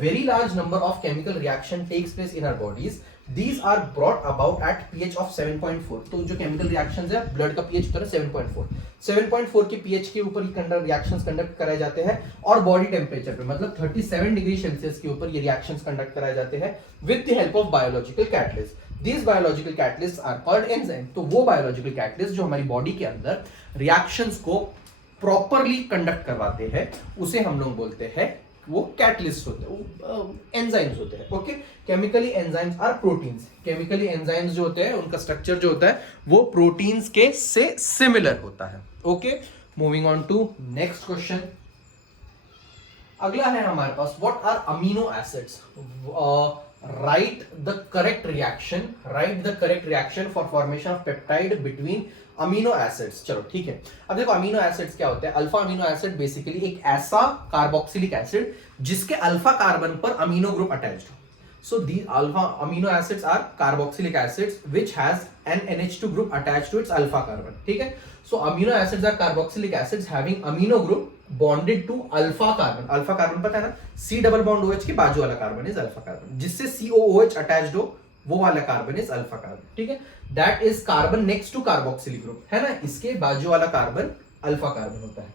very large number of chemical reaction takes place in our bodies. These are brought about at pH of 7.4। तो जो केमिकल रिएक्शंस है, ब्लड का pH होता है 7.4, 7.4 के pH के ऊपर ये रिएक्शंस कंडक्ट कराए जाते हैं, और बॉडी टेम्परेचर पे मतलब 37 डिग्री सेल्सियस के ऊपर ये रिएक्शंस कंडक्ट कराए जाते हैं with the help of biological catalyst. These biological catalysts are called enzyme। तो वो बायोलॉजिकल कैटलिस्ट जो हमारी बॉडी के अंदर रिएक्शंस को प्रॉपरली कंडक्ट करवाते हैं, उसे हम लोग बोलते हैं, वो कैटलिस्ट होते हैं, वो एंजाइम्स होते हैं। Okay, chemically enzymes are proteins. Chemically enzymes जो होते हैं उनका स्ट्रक्चर जो होता है वो प्रोटीन्स के से सिमिलर होता है। Okay, moving on to next question. अगला है हमारे पास, what are amino acids. Write the correct reaction for formation of peptide between amino acids. चलो ठीक है, अब देखो अमीनो एसिड्स क्या होते हैं। अल्फा अमीनो एसिड बेसिकली एक ऐसा कार्बोक्सिलिक एसिड जिसके अल्फा कार्बन पर अमीनो ग्रुप अटैच्ड हो। So these alpha amino acids are carboxylic acids which has an NH2 group attached to its alpha carbon। ठीक है, so amino acids are carboxylic acids having amino group bonded to alpha carbon। alpha carbon पता है ना, C double bond OH के बाजू वाला carbon is alpha carbon, जिससे COOH attached हो वो वाला कार्बन इज अल्फा कार्बन। ठीक है, that is carbon next to carboxylic group, है ना, इसके बाजू वाला कार्बन अल्फा कार्बन होता है।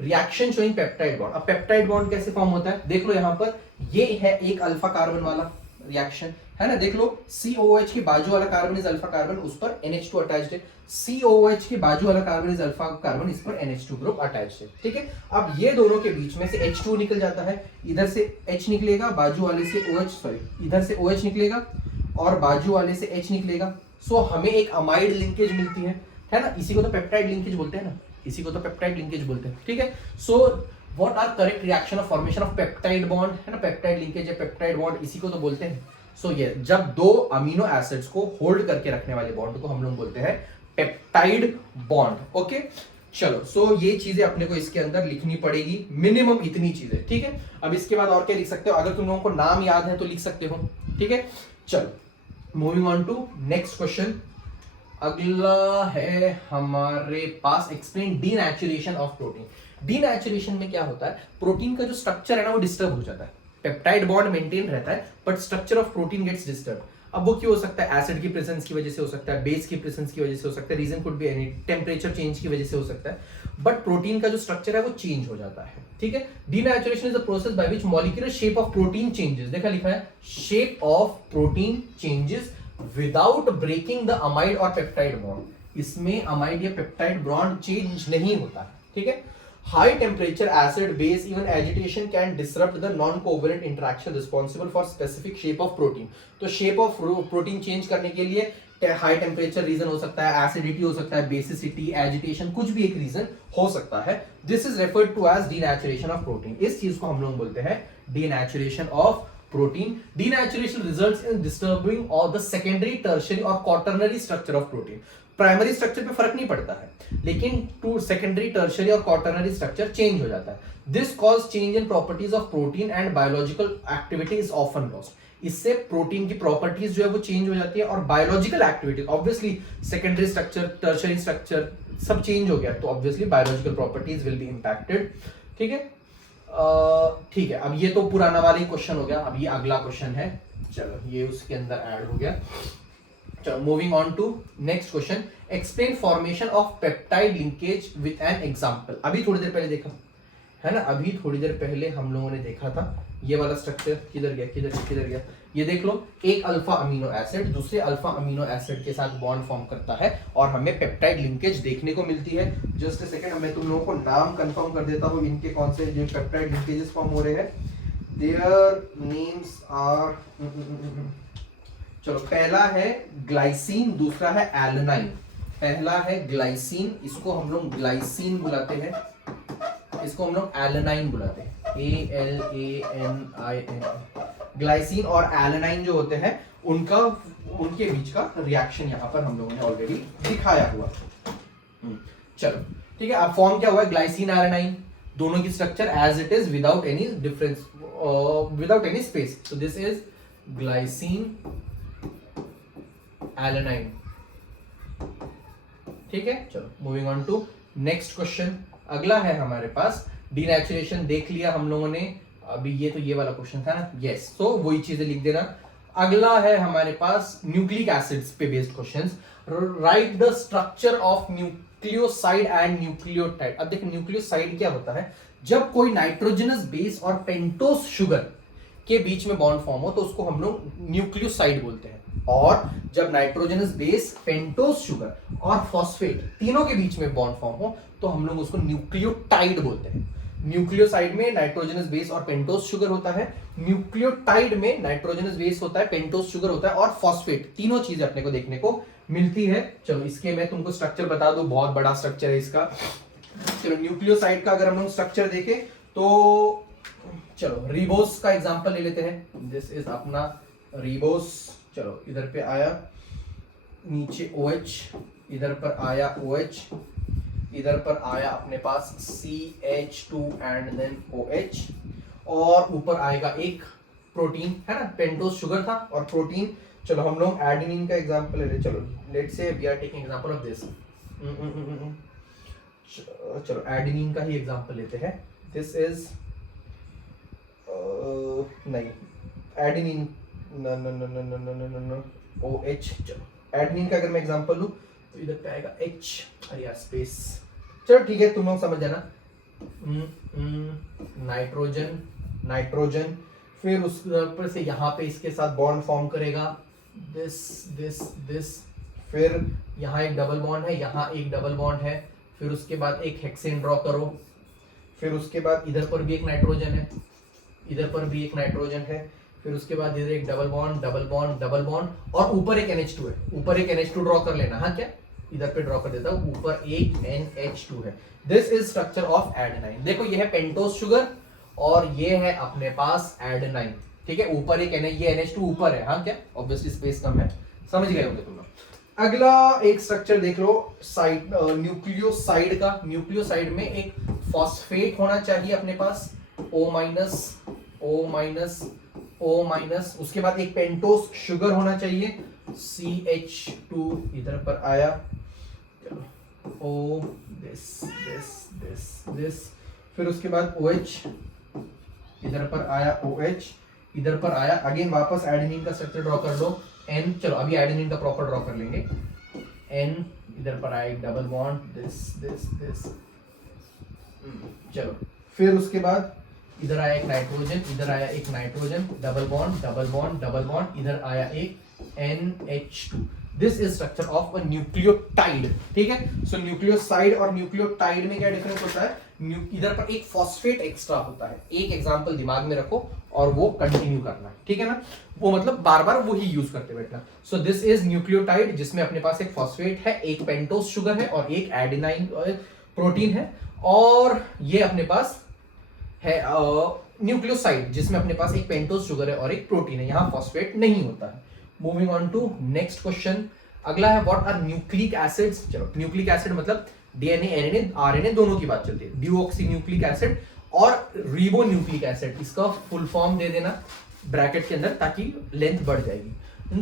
Reaction showing peptide bond. अब पेप्टाइड बॉन्ड कैसे फॉर्म होता है, देख लो यहाँ पर, ये है एक अल्फा कार्बन वाला रिएक्शन, है ना, देख लो, COOH के बाजू वाला कार्बन इज अल्फा कार्बन, उस पर NH2 अटैच्ड है, COOH के बाजू वाला कार्बन इज अल्फा कार्बन, इस पर NH2 ग्रुप अटैच्ड है। ठीक है, अब ये दोनों के बीच में से H2 निकल जाता है, इधर से H निकलेगा, बाजू वाले से OH, इधर से OH निकलेगा और बाजू वाले से H निकलेगा। सो हमें एक अमाइड लिंकेज मिलती है ना, इसी को तो पेप्टाइड लिंकेज बोलते हैं ना, इसी को तो पेप्टाइड लिंकेज बोलते हैं। ठीक है, so what are correct reaction of formation of peptide bond, है ना, पेप्टाइड लिंकेज या पेप्टाइड बॉन्ड इसी को तो बोलते हैं। सो ये जब दो अमीनो एसिड्स को होल्ड करके रखने वाले बॉन्ड को हम लोग बोलते हैं पेप्टाइड बॉन्ड। ओके, चलो, सो ये चीजें अपने को इसके अंदर लिखनी पड़ेगी, मिनिमम इतनी चीजें। ठीक है, अब इसके बाद और क्या लिख सकते हो, अगर तुम लोगों को नाम याद है तो लिख सकते हो। ठीक है, चलो, moving on to next question. अगला है हमारे पास, explain denaturation of protein. Denaturation में क्या होता है, प्रोटीन का जो स्ट्रक्चर है ना वो डिस्टर्ब हो जाता है। पेप्टाइड बॉन्ड मेंटेन रहता है but structure of protein gets disturb. अब वो क्यों हो सकता है, एसिड की प्रेजेंस की वजह से हो सकता है, बेस की प्रेजेंस की वजह से हो सकता है, reason could be any, temperature change की वजह से हो सकता है, बट प्रोटीन का जो स्ट्रक्चर है वो चेंज हो जाता है। ठीक है, denaturation is the process by which molecular shape of protein changes. देखा लिखा है, shape of protein changes without breaking the amide और पेप्टाइड बॉन्ड। इसमें अमाइड या पेप्टाइड बॉन्ड चेंज नहीं होता है। ठीक है, high temperature acid base even agitation can disrupt the non covalent interaction responsible for specific shape of protein। तो shape of protein change करने के लिए हाई टेम्परेचर रीजन हो सकता है, एसिडिटी हो सकता है, बेसिसिटी, एजिटेशन, कुछ भी एक रीजन हो सकता है। This is referred to as denaturation of protein. इस चीज को हम लोग बोलते हैं denaturation of protein. Denaturation results in disturbing of the secondary, tertiary और quaternary structure of protein. Primary structure पे फर्क नहीं पड़ता है, लेकिन टू सेकेंडरी, टर्शियरी और क्वाटरनरी स्ट्रक्चर चेंज हो जाता है। This cause change in properties of protein and biological activity is often lost. इससे प्रोटीन की प्रॉपर्टीज जो है वो चेंज हो जाती है और biological activity, obviously secondary structure, tertiary structure सब चेंज हो गया तो obviously biological properties will be impacted. ठीक है, ठीक है, अब ये तो पुराना वाला ही क्वेश्चन हो गया, अब ये अगला क्वेश्चन है, चलो ये उसके अंदर ऐड हो गया। चलो, moving on to next question, explain formation of peptide linkage with an example. अभी थोड़ी देर पहले देखा है ना, अभी थोड़ी देर पहले हम लोगों ने देखा था ये वाला स्ट्रक्चर, किधर गया, ये देख लो, एक अल्फा अमीनो एसिड दूसरे अल्फा अमीनो एसिड के साथ बॉन्ड फॉर्म करता है और हमें पेप्टाइड लिंकेज देखने को मिलती है। जस्ट अ सेकंड, मैं तुम लोगों को नाम कंफर्म कर देता हूँ इनके कौन से जो पेप्टाइड लिंकेजेस फॉर्म हो रहे हैं। देयर नेम्स आर, चलो पहला है ग्लाइसिन, दूसरा है एलेनाइन। पहला है ग्लाइसिन, इसको हम लोग ग्लाइसिन बुलाते हैं, इसको हम लोग एलेनाइन बुलाते हैं, ALANIN। ग्लाइसिन और एलेनाइन जो होते हैं उनके बीच का रिएक्शन यहाँ पर हम लोगों ने ऑलरेडी दिखाया हुआ। चलो ठीक है, अब फॉर्म क्या हुआ है, ग्लाइसिन एलेनाइन, दोनों की structure as it is without any difference, without any space. So this is glycine alanine. ठीक है, चलो moving on to next question. अगला है हमारे पास डीनेचुरेशन, देख लिया हम लोगों ने अभी, ये वाला क्वेश्चन था ना, यस। सो वही चीजें लिख देना। अगला है हमारे पास न्यूक्लिक एसिड्स पे based questions. Right the structure of nucleoside and nucleotide. अब देखो न्यूक्लियोसाइड क्या होता है, जब कोई नाइट्रोजनस बेस और पेंटोस शुगर के बीच में बॉन्ड फॉर्म हो तो उसको हम लोग न्यूक्लियोसाइड बोलते हैं। और जब नाइट्रोजनस बेस, पेंटोस शुगर और फॉस्फेट तीनों के बीच में बॉन्ड फॉर्म हो तो हम लोग उसको न्यूक्लियोटाइड बोलते हैं। न्यूक्लियोसाइड में नाइट्रोजनस बेस और पेंटोस शुगर होता है, न्यूक्लियोटाइड में नाइट्रोजनस बेस होता है, पेंटोस शुगर होता है और फॉस्फेट, तीनों चीजें अपने को देखने को मिलती है। चलो इसके मैं तुमको स्ट्रक्चर बता दूं, बहुत बड़ा स्ट्रक्चर है इसका। चलो न्यूक्लियोसाइड का अगर हम लोग स्ट्रक्चर देखें तो चलो रिबोस का एग्जांपल ले लेते हैं। दिस इज अपना रिबोस। चलो इधर पे आया, नीचे OH, इधर पर आया OH, इधर पर आया अपने पास CH2 एंड देन OH, और ऊपर आएगा एक प्रोटीन, है ना, पेंटोस शुगर था और प्रोटीन। चलो हम लोग एडेनिन का एग्जांपल ले ले। चलो let's say we are taking example of this. चलो एडेनिन का ही एग्जांपल लेते हैं। दिस इज नहीं एडेनिन, नो OH। चलो एडेनिन का अगर मैं एग्जांपल लूं तो इधर पे आएगा H, अरे यार स्पेस। चलो ठीक है, तुम लोग समझ जाना। नाइट्रोजन, फिर उस ऊपर से यहाँ पे इसके साथ बॉन्ड फॉर्म करेगा, दिस, फिर यहाँ एक डबल बॉन्ड है, यहाँ एक डबल बॉन्ड है, फिर उसके बाद एक हेक्सेन ड्रॉ करो, फिर उसके बाद इधर पर भी एक नाइट्रोजन है, इधर पर भी एक नाइट्रोजन है, फिर उसके बाद इधर एक double bond, double bond, double bond और ऊपर एक NH2 है। ऊपर एक NH2 ड्रॉ कर लेना। हाँ क्या, इधर पे ड्रॉ कर देता हूँ, ऊपर एक NH2 है। This is structure of adenine. देखो ये है पेंटोस शुगर और ये है अपने पास एडेनाइन। ठीक है, ऊपर एक ये NH2 ऊपर है। हाँ क्या, ऑब्वियसली स्पेस कम है, समझ गए होंगे तुम लोग। अगला एक स्ट्रक्चर देख लो साइड, न्यूक्लियोसाइड का। न्यूक्लियोसाइड में एक फॉस्फेट होना चाहिए अपने पास, O-, उसके बाद एक पेंटोस शुगर होना चाहिए, CH2 इधर पर आया, O, दिस, फिर उसके बाद OH, इधर पर आया OH, इधर पर आया अगेन वापस एडेनिन का स्ट्रक्चर ड्रॉ कर लो, N। चलो अभी एडेनिन का प्रॉपर ड्रॉ कर लेंगे, N, इधर पर आया एक डबल बॉन्ड, दिस। चलो फिर उसके बाद इधर आया एक नाइट्रोजन, इधर आया एक nitrogen, double bond, double bond, double bond, इधर आया एक NH2। This is structure of a nucleotide. ठीक है, सो न्यूक्लियोसाइड और न्यूक्लियोटाइड में क्या डिफरेंस होता है, इधर पर एक फॉस्फेट एक्स्ट्रा होता है। एक एग्जांपल दिमाग में रखो और वो कंटिन्यू करना है, ठीक है ना, वो मतलब बार बार वही यूज करते बैठना। सो दिस इज न्यूक्लियोटाइड जिसमें अपने पास एक फॉस्फेट है, एक पेंटोस शुगर है और एक एडेनाइन प्रोटीन है, और ये अपने पास है न्यूक्लियोसाइड जिसमें अपने पास एक पेंटोस शुगर है और एक प्रोटीन है, यहाँ फॉस्फेट नहीं होता है। Moving on to next question. अगला है व्हाट आर न्यूक्लिक एसिड्स। चलो न्यूक्लिक एसिड मतलब DNA, NNA, RNA दोनों की बात चलती है। डिऑक्सी न्यूक्लिक एसिड और रिबो न्यूक्लिक एसिड, इसका फुल फॉर्म दे देना ब्रैकेट के अंदर ताकि लेंथ बढ़ जाएगी।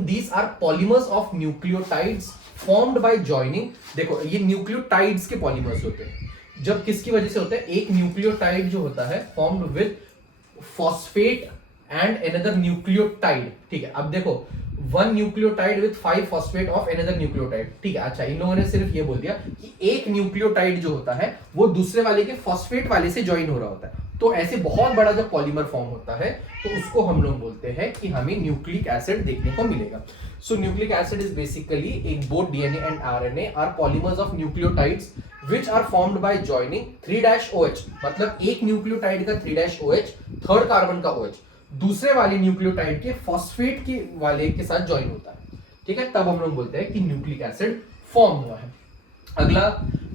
These are polymers of nucleotides formed by joining. देखो ये न्यूक्लियोटाइड्स के पॉलीमर्स होते हैं। जब किसकी वजह से होता है, एक न्यूक्लियोटाइड जो होता है formed with phosphate and another nucleotide. ठीक है, अब देखो one nucleotide with 5 phosphate of another nucleotide. ठीक है, अच्छा इन लोगों ने सिर्फ ये बोल दिया कि एक न्यूक्लियोटाइड जो होता है वो दूसरे वाले के फॉस्फेट वाले से ज्वाइन हो रहा होता है, तो ऐसे बहुत बड़ा जब पॉलीमर फॉर्म होता है तो उसको हम लोग बोलते हैं कि हमें न्यूक्लिक एसिड देखने को मिलेगा. So nucleic acid is basically in both DNA and RNA are polymers of nucleotides which are formed by joining 3-OH. मतलब एक न्यूक्लियोटाइड का 3-OH थर्ड कार्बन का OH दूसरे वाले न्यूक्लियोटाइड के फॉस्फेट के वाले के साथ ज्वाइन होता है. ठीक है, तब हम लोग बोलते हैं कि न्यूक्लिक एसिड फॉर्म हुआ है. अगला,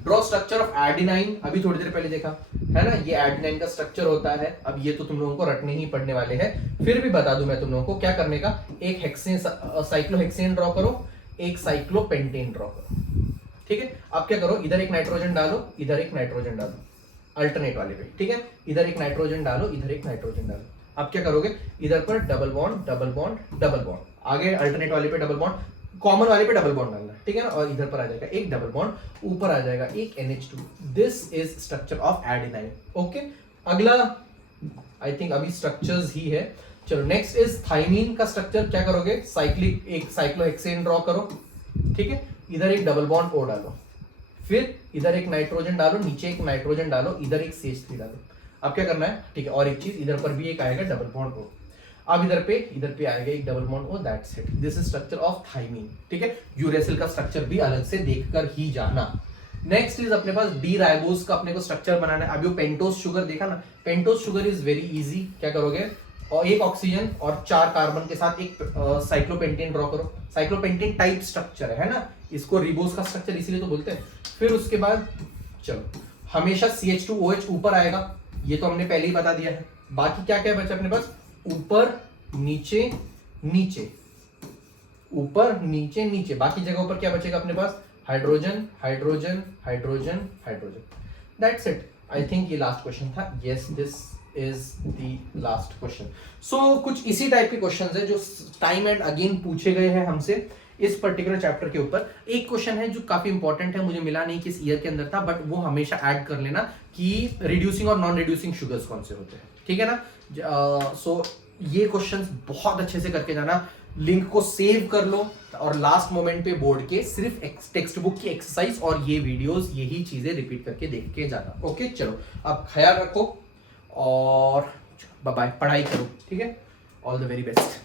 ड्रॉ स्ट्रक्चर ऑफ एडेनाइन. अभी थोड़ी देर पहले देखा है ना, ये एडेनाइन का स्ट्रक्चर होता है. अब ये तो तुम लोगों को रटने ही पड़ने वाले हैं, फिर भी बता दूं मैं तुम लोगों को क्या करने का. एक हेक्सेन साइक्लोहेक्सेन ड्रॉ करो, एक साइक्लोपेंटेन ड्रॉ करो. ठीक है, अब क्या करो, इधर एक नाइट्रोजन डालो, इधर एक नाइट्रोजन डालो, अल्टरनेट वाले पे. ठीक है, इधर एक नाइट्रोजन डालो, इधर एक नाइट्रोजन डालो. अब क्या करोगे, इधर पर double bond double bond double bond, आगे अल्टरनेट वाले पे डबल बॉन्ड, कॉमन वाले पे डबल बॉन्ड डालना. ठीक है ना, और इधर पर आ जाएगा एक डबल बॉन्ड, ऊपर आ जाएगा एक NH2. This is structure of adenine. Okay, अगला आई थिंक अभी स्ट्रक्चर्स ही है. चलो नेक्स्ट इज थाइमीन का स्ट्रक्चर. क्या करोगे, साइक्लिक एक साइक्लोहेक्सेन ड्रॉ करो. ठीक है, इधर एक डबल बॉन्ड O डालो, फिर इधर एक नाइट्रोजन डालो, नीचे एक नाइट्रोजन डालो, इधर एक CH3 डालो. अब क्या करना है, ठीक है, और एक चीज इधर पर भी एक आएगा डबल बॉन्ड O. अब इधर पे आएगा एक double bond O. That's it. This is structure of thymine. ठीक है, यूरेसिल का स्ट्रक्चर भी अलग से देखकर ही जाना. नेक्स्ट इज अपने पास डी राइबोस का अपने को स्ट्रक्चर बनाना है. अभी वो पेंटोस शुगर देखा ना, pentose sugar is very easy. क्या करोगे, और एक ऑक्सीजन और 4 कार्बन के साथ एक साइक्लोपेंटेन ड्रॉ करो. साइक्लोपेंटेन टाइप स्ट्रक्चर है ना, इसको रिबोस का स्ट्रक्चर इसीलिए तो बोलते हैं. फिर उसके बाद चलो, हमेशा CH2OH ऊपर आएगा, ये तो हमने पहले ही बता दिया है. बाकी क्या क्या बचा अपने पास, ऊपर नीचे नीचे, ऊपर नीचे नीचे. बाकी जगहों पर क्या बचेगा अपने पास, hydrogen hydrogen hydrogen hydrogen. That's it. I think ये लास्ट क्वेश्चन था. Yes, this is the last question. So कुछ इसी टाइप के क्वेश्चंस है जो टाइम एंड अगेन पूछे गए हैं हमसे इस पर्टिकुलर चैप्टर के ऊपर. एक क्वेश्चन है जो काफी इंपॉर्टेंट है, मुझे मिला नहीं किस ईयर के अंदर था, बट वो हमेशा ऐड कर लेना कि रिड्यूसिंग और नॉन रिड्यूसिंग शुगर्स कौन से होते हैं. ठीक है ना. सो ये क्वेश्चंस बहुत अच्छे से करके जाना. लिंक को सेव कर लो और लास्ट मोमेंट पे बोर्ड के सिर्फ टेक्स्ट बुक की एक्सरसाइज और ये वीडियोस, यही चीजें रिपीट करके देख के जाना. ओके, चलो अब ख्याल रखो और बाय बाय, पढ़ाई करो. ठीक है, ऑल द वेरी बेस्ट.